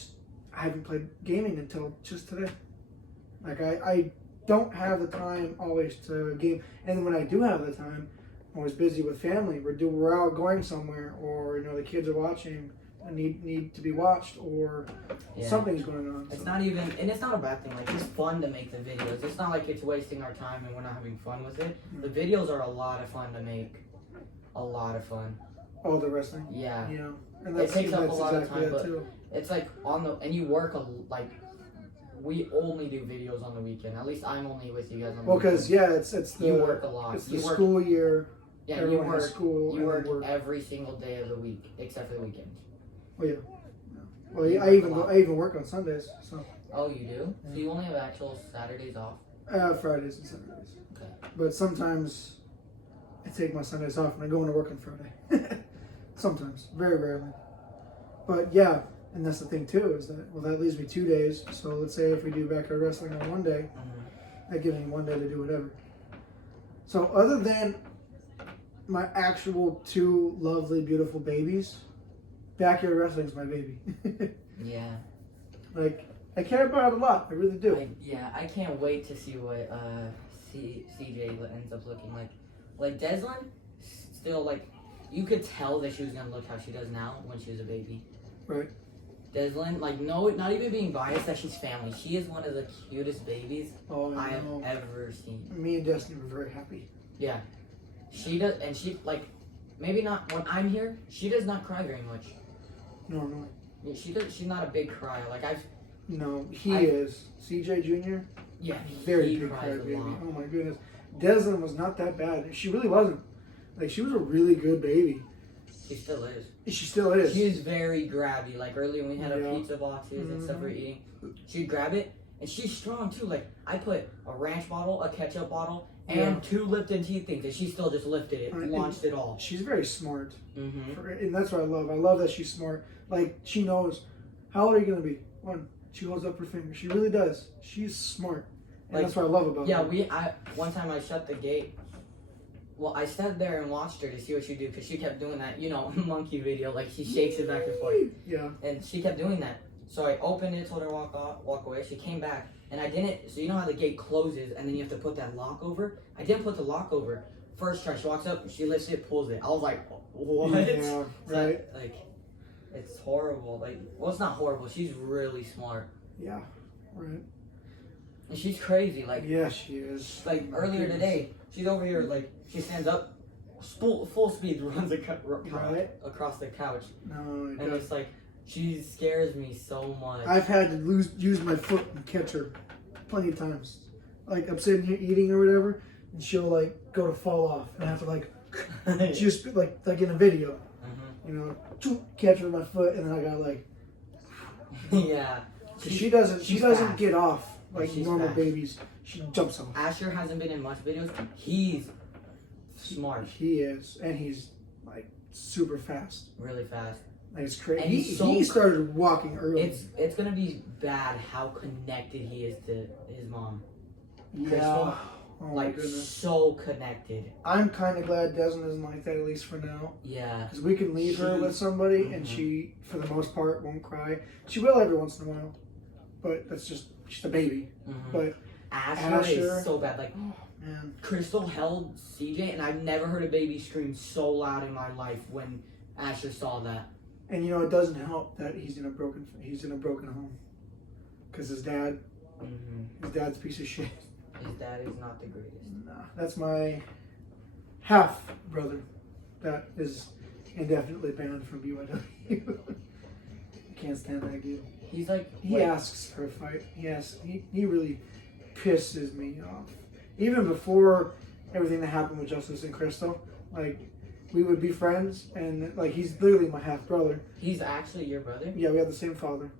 I haven't played gaming until just today. I don't have the time always to game, and when I do have the time, I'm always busy with family. We're out going somewhere, or the kids are watching and need to be watched, or something's going on. It's not even, and it's not a bad thing. It's fun to make the videos. It's not it's wasting our time and we're not having fun with it. The videos are a lot of fun to make. A lot of fun. Oh, the wrestling. Yeah. And it takes up a lot of time, but too. It's and you work we only do videos on the weekend. At least I'm only with you guys on the weekend. Because it's you work a lot. It's the school year. Yeah, you work every single day of the week except for the weekend. Oh yeah. Well, I even work on Sundays. So. Oh, you do? So you only have actual Saturdays off? Fridays and Saturdays. Okay. But sometimes I take my Sundays off and I go into work on Friday. Sometimes, very rarely. But yeah, and that's the thing too, is that that leaves me 2 days. So let's say if we do backyard wrestling on one day, that gives me 1 day to do whatever. So other than my actual 2 lovely, beautiful babies, backyard wrestling's my baby. Yeah. I care about it a lot. I really do. I can't wait to see what CJ ends up looking like. Deslin, still you could tell that she was gonna look how she does now when she was a baby. Right. Deslin, no, not even being biased that she's family. She is one of the cutest babies I have ever seen. Me and Destiny were very happy. Yeah. She does, and she maybe not when I'm here. She does not cry very much. Normally. She's not a big crier. No, he is. CJ Jr. Yeah, very big crybaby. Oh my goodness. Deslin was not that bad. She really wasn't. She was a really good baby. She still is. She still is. She is very grabby. Earlier when we had our pizza boxes and stuff we're eating, she'd grab it, and she's strong too. I put a ranch bottle, a ketchup bottle, and 2 Lipton tea things, and she still just lifted it, launched it all. She's very smart. And that's what I love. I love that she's smart. She knows, how old are you going to be? 1. She holds up her finger. She really does. She's smart. And that's what I love about her. One time I shut the gate. Well, I sat there and watched her to see what she'd do, because she kept doing that, monkey video. She shakes it back and forth. Yeah. And she kept doing that. So I opened it, told her to walk away. She came back, and I didn't. So you know how the gate closes, and then you have to put that lock over? I didn't put the lock over. First try, she walks up, she lifts it, pulls it. I was like, what? Yeah, right. It's horrible. Well, it's not horrible. She's really smart. Yeah, right. And she's crazy. Yeah, she is. Earlier today, she's over here, she stands up, full speed, runs across the couch. No, and it's she scares me so much. I've had to use my foot and catch her plenty of times. like I'm sitting here eating or whatever, and she'll like go to fall off, and I have to like just like in a video, you know, catch her with my foot, and then I got like yeah. She doesn't fast. get off like She's normal fast. babies. She jumps off. Asher hasn't been in much videos. He's smart. He is, and he's like super fast. Really fast. Like it's crazy. And He started walking early. It's gonna be bad how connected he is to his mom. Yeah. Crystal, Oh like my goodness. so connected. I'm kind of glad Desmond isn't like that, at least for now. Yeah. Because we can leave her with somebody, and she, for the most part, won't cry. She will every once in a while, but that's just she's a baby. But Asher is so bad. Like, man, Crystal held CJ, and I've never heard a baby scream so loud in my life when Asher saw that. and you know it doesn't help that he's in a broken home, because his dad's a piece of shit. His dad is not the greatest. Nah, that's my half brother. That is indefinitely banned from BYW. Can't stand that dude. He's like He asks for a fight. He really pisses me off. Even before everything that happened with Justice and Crystal, like we would be friends, and like he's literally my half brother. He's actually your brother? Yeah, we have the same father.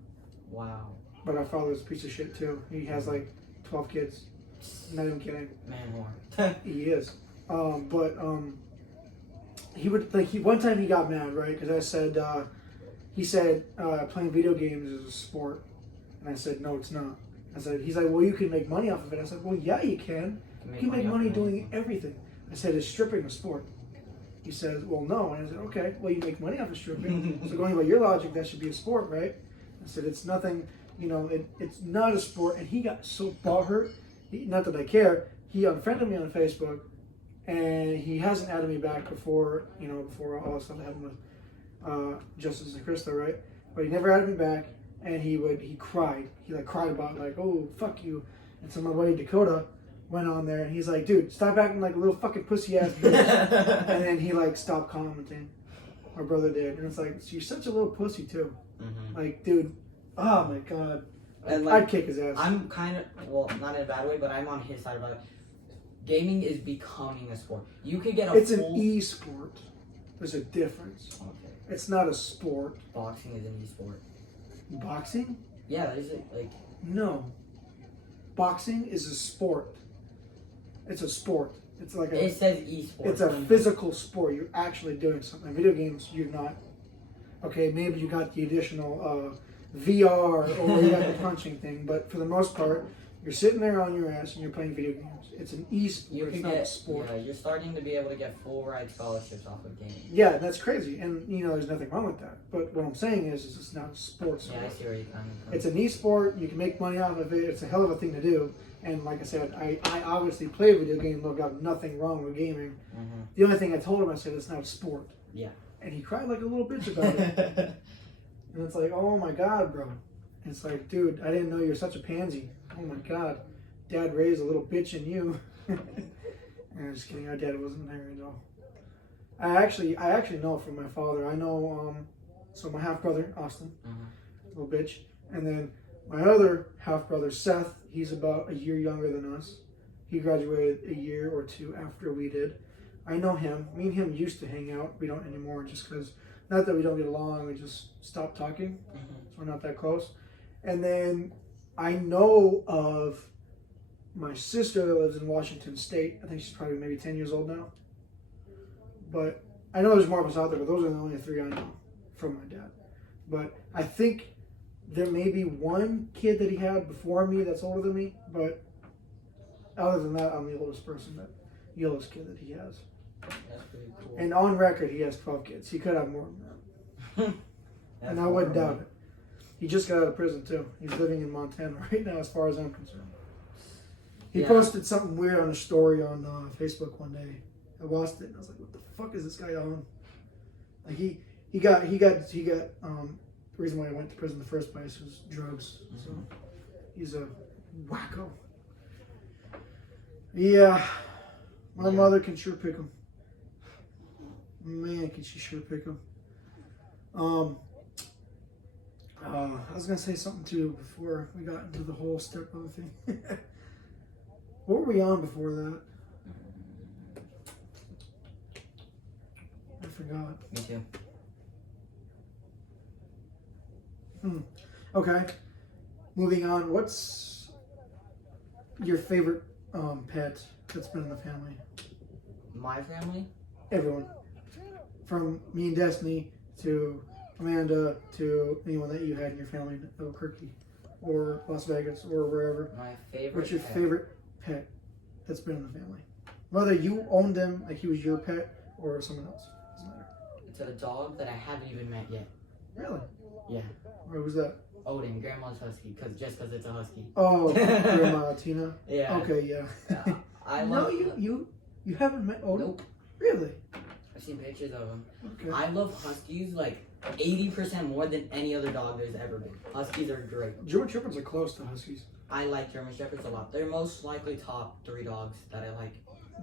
Wow. But our father's a piece of shit too. He has like 12 kids. Not even kidding. Man whore. He is. He would like one time he got mad, right? Because I said he said playing video games is a sport, and I said no, it's not. I said he's like, well, you can make money off of it. I said, well, yeah, you can. You can make money doing everything. I said, is stripping a sport? He says, well, no. And I said, okay, well, you make money off of stripping. So going by your logic, that should be a sport, right? I said, it's nothing. You know, it's not a sport. And he got so butthurt. Not that I care. He unfriended me on Facebook, and he hasn't added me back before all the stuff that happened with Justice and Crystal, right? But he never added me back, and he cried. He like cried about like, oh, fuck you. And so my buddy Dakota went on there, and he's like, dude, stop acting like a little fucking pussy ass bitch. And then he like stopped commenting. My brother did, and it's like, you're such a little pussy too. Like, dude, oh my god. And like, I'd kick his ass. I'm kind of, well, not in a bad way, but I'm on his side about it. Gaming is becoming a sport. You could get It's an e-sport. There's a difference. Okay. It's not a sport. Boxing is an e-sport. Boxing? Yeah, there's like... No. Boxing is a sport. It's a sport. It's like it says e-sport. It's a physical sport. You're actually doing something. Video games, you're not. Okay, maybe you got the additional VR or you got the punching thing, but for the most part, you're sitting there on your ass and you're playing video games. It's an e-sport. It's not a sport. Yeah, you're starting to be able to get full ride scholarships off of gaming. Yeah, that's crazy, and you know there's nothing wrong with that. But what I'm saying is it's not a sport. Yeah, I see where you're coming from. It's an e-sport. You can make money off of it. It's a hell of a thing to do. And like I said, I obviously play video games. I've got nothing wrong with gaming. The only thing I told him, I said it's not a sport. Yeah. And he cried like a little bitch about it. And it's like, oh my god, bro. And it's like, dude, I didn't know you're such a pansy. Oh my god, Dad raised a little bitch in you. And I'm just kidding. Our dad wasn't married at all. I actually know from my father. I know. So my half brother Austin, little bitch, and then my other half brother Seth. He's about a year younger than us. He graduated a year or two after we did. I know him. Me and him used to hang out. We don't anymore, just because. Not that we don't get along. We just stopped talking. So we're not that close. And then I know of my sister that lives in Washington State. I think she's probably maybe 10 years old now. But I know there's more of us out there, but those are the only three I know from my dad. But I think there may be one kid that he had before me that's older than me. But other than that, I'm the oldest person, the oldest kid that he has. That's pretty cool. And on record, he has 12 kids. He could have more than that. And I wouldn't doubt it. He just got out of prison, too. He's living in Montana right now, as far as I'm concerned. He posted something weird on a story on Facebook one day. I watched it, and I was like, what the fuck is this guy on? Like, he got the reason why he went to prison in the first place was drugs. So, he's a wacko. Yeah. My mother can sure pick him. Man, can she sure pick him. I was going to say something too before we got into the whole stepbrother thing. What were we on before that? I forgot. Me too. Okay. Moving on. What's your favorite pet that's been in the family? My family? Everyone. From me and Destiny to Amanda to anyone that you had in your family in Albuquerque or Las Vegas or wherever. My favorite What's your pet? favorite pet that's been in the family? Whether you owned them, like he was your pet, or someone else. Doesn't matter. It's a dog that I haven't even met yet. Really? Yeah. Where was that? Odin, grandma's husky, just because it's a husky. Oh, Grandma Tina? Yeah. Okay, yeah. Yeah. I love. No, you haven't met Odin? Nope. Really? I've seen pictures of him. Okay. I love huskies like 80% more than any other dog there's ever been. Huskies are great. German Shepherds are close to Huskies. I like German Shepherds a lot. They're most likely top 3 dogs that I like.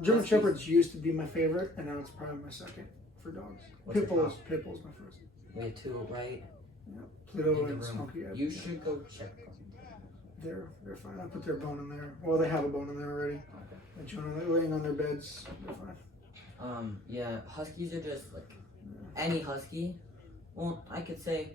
German Huskies. Shepherds used to be my favorite, and now it's probably my second for dogs. What's your Pitbull's top? my first. We have 2, right? Yeah. Pluto In the and room. Smokey. Yeah. You should go check them. They're fine. I put their bone in there. Well, they have a bone in there already. Okay. They're laying on their beds. They're fine. Yeah, huskies are just like any husky. Well, I could say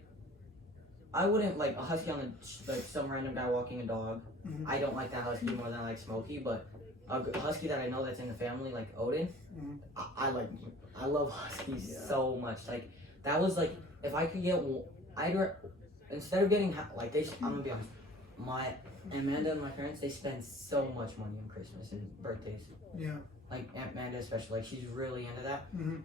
I wouldn't like a husky on the like some random guy walking a dog. Mhm. I don't like that husky more than I like Smokey, but a husky that I know that's in the family, like Odin, Mhm. I love huskies Yeah. so much. Like that was like if I could get, instead of getting like I'm gonna be honest, my Amanda and my parents, they spend so much money on Christmas and birthdays. Yeah. Like Amanda especially, like she's really into that. Mm-hmm.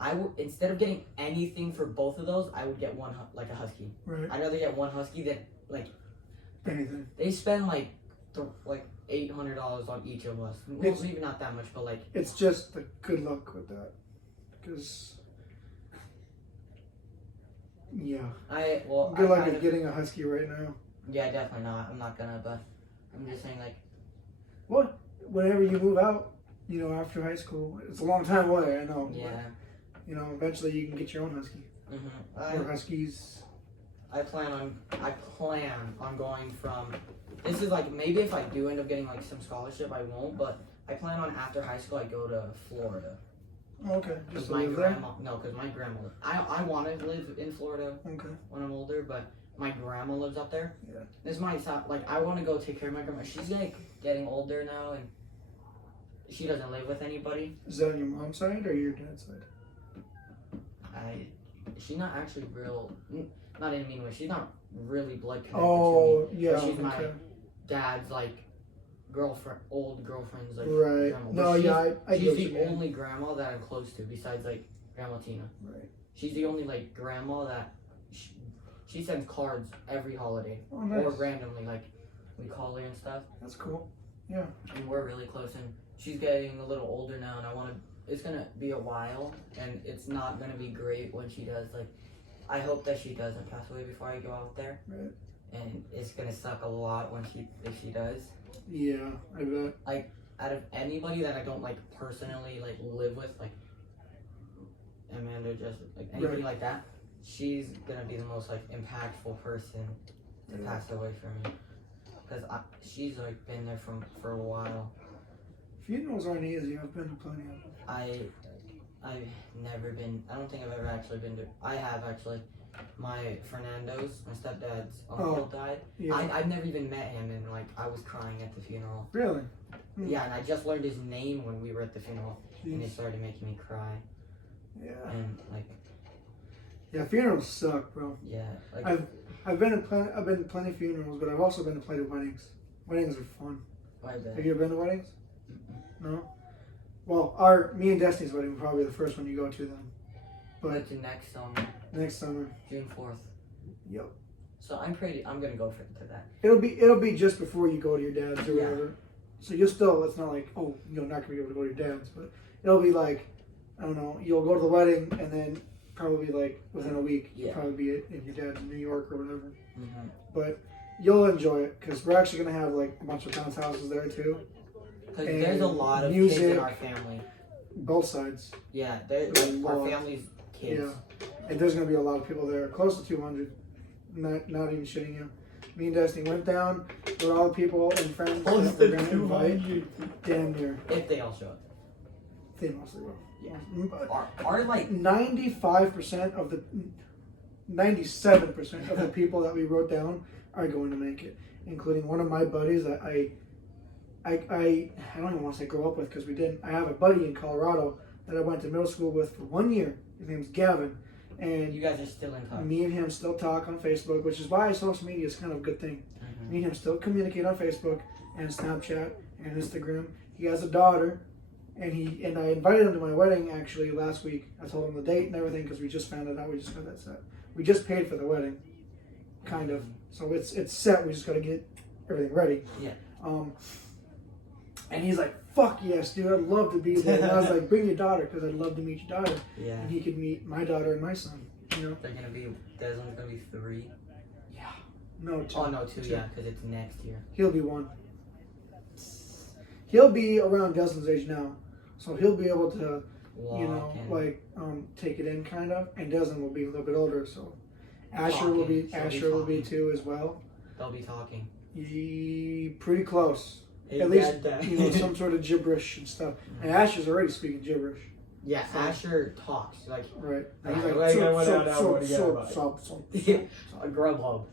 I would, instead of getting anything for both of those, I would get one like a husky. Right. I'd rather get one husky than like Anything. they spend like $800 on each of us. Well, It's- maybe not that much, but like It's just the good luck with that, because yeah, good luck at getting a husky right now. Yeah, definitely not. I'm not gonna, but I'm just saying like What? Whenever you move out, after high school, it's a long time away. I know. yeah. But, eventually you can get your own husky or huskies. I plan on going from. This is like maybe if I do end up getting like some scholarship, I won't. But I plan on after high school, I go to Florida. Okay. Just Because to my live there? grandma, no, because my grandma. I want to live in Florida Okay. when I'm older, but my grandma lives up there. Yeah. This might sound like I want to go take care of my grandma. She's like getting older now, and she doesn't live with anybody. Is that on your mom's side or your dad's side? She's not actually not in a mean way. She's not really blood connected Oh, to me. yeah. But she's Okay. my dad's like old girlfriend's like Right. grandma. But No, she's, yeah, I she's get the what you mean. only grandma that I'm close to besides like Grandma Tina. Right. She's the only like grandma that she sends cards every holiday Oh, nice. or randomly like we call her and stuff. That's cool. Yeah. And we're really close, and she's getting a little older now, and I want to. It's gonna be a while, and it's not gonna be great when she does. Like, I hope that she doesn't pass away before I go out there. Right. And it's gonna suck a lot if she does. Yeah, I bet. Like, out of anybody that I don't like personally like live with, like Amanda, just like anybody Right. like that, she's gonna be the most like impactful person to Yeah. pass away from me. Because she's like been there for a while. Funerals aren't easy. I've been to plenty of them. I've never been. I don't think I've ever actually been to. I have actually. My Fernando's, my stepdad's uncle died. Yeah. I've never even met him, and like I was crying at the funeral. Really? Yeah, and I just learned his name when we were at the funeral, and it Jeez. started making me cry. Yeah. And like, Yeah, funerals suck, bro. yeah, like I've been to plenty of funerals, but I've also been to plenty of weddings. Weddings are fun. I bet. Have you ever been to weddings? No. Well, me and Destiny's wedding will probably be the first one you go to then. But to next summer, next summer. June 4th. Yep. So I'm gonna go to that. It'll be just before you go to your dad's or Yeah. whatever. So you'll still, it's not like, oh, you're not gonna be able to go to your dad's, but it'll be like, I don't know, you'll go to the wedding and then probably like within a week you'll Yeah. probably be in your dad's in New York or whatever. Mm-hmm. But you'll enjoy it because we're actually gonna have like a bunch of bounce houses there too, Because And there's a lot of kids music. in our family. both sides. Yeah, A our lot. family's kids. Yeah. And there's gonna be a lot of people there, close to 200. Not even shitting you. Me and Destiny went down with all the people and friends Close that we're to going to invite. 200. Damn near. If they all show up. They mostly will. Yeah. But Are like 95% of the 97% of the people that we wrote down are going to make it, including one of my buddies that I don't even want to say grow up with because we didn't. I have a buddy in Colorado that I went to middle school with for 1 year. His name's Gavin, and you guys are still in touch. me and him still talk on Facebook, which is why social media is kind of a good thing. Mm-hmm. Me and him still communicate on Facebook and Snapchat and Instagram. He has a daughter, and I invited him to my wedding actually last week. I told him the date and everything because we just found it out. We just got that set. We just paid for the wedding, kind of. So it's set. We just got to get everything ready. Yeah. And he's like, "Fuck yes, dude! I'd love to be there." And I was like, "Bring your daughter because I'd love to meet your daughter." Yeah. And he could meet my daughter and my son. You know. Desmond's gonna be 3. Yeah. No, 2. Oh no, 2. Yeah, because it's next year. He'll be 1. He'll be around Desmond's age now, so he'll be able to, take it in kind of. And Desmond will be a little bit older, so Asher will be talking. 2 as well. They'll be talking. Pretty close. Hey, At least Dad. some sort of gibberish and stuff. And Asher's already speaking gibberish. Yeah, Asher talks like Right. Like, And he's like, Grubhub.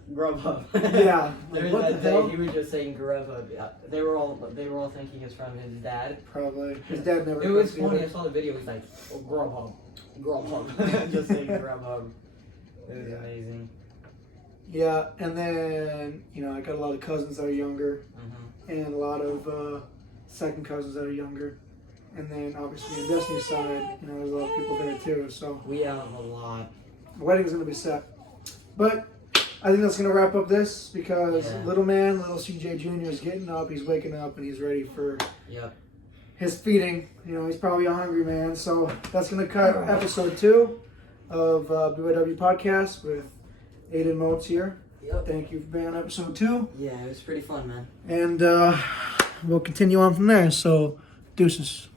Yeah. There's What that the hell? day he was just saying Grubhub. They were all thinking it's from his dad. Probably. His dad never. It was comes funny. I either. saw the video. He's like Grubhub, just saying Grubhub. It was amazing. Yeah, and then I got a lot of cousins that are younger, Mm-hmm. and a lot of second cousins that are younger, and then obviously on Destiny's side, there's a lot of people there too. So We have a lot. the wedding's gonna be set, but I think that's gonna wrap up this because little CJ Jr. is getting up. He's waking up and he's ready for his feeding. He's probably a hungry man. So that's gonna cut episode 2 of BYW podcast with Aidan Motes here. Yep. Thank you for being on episode 2. Yeah, it was pretty fun, man. And we'll continue on from there. So, deuces.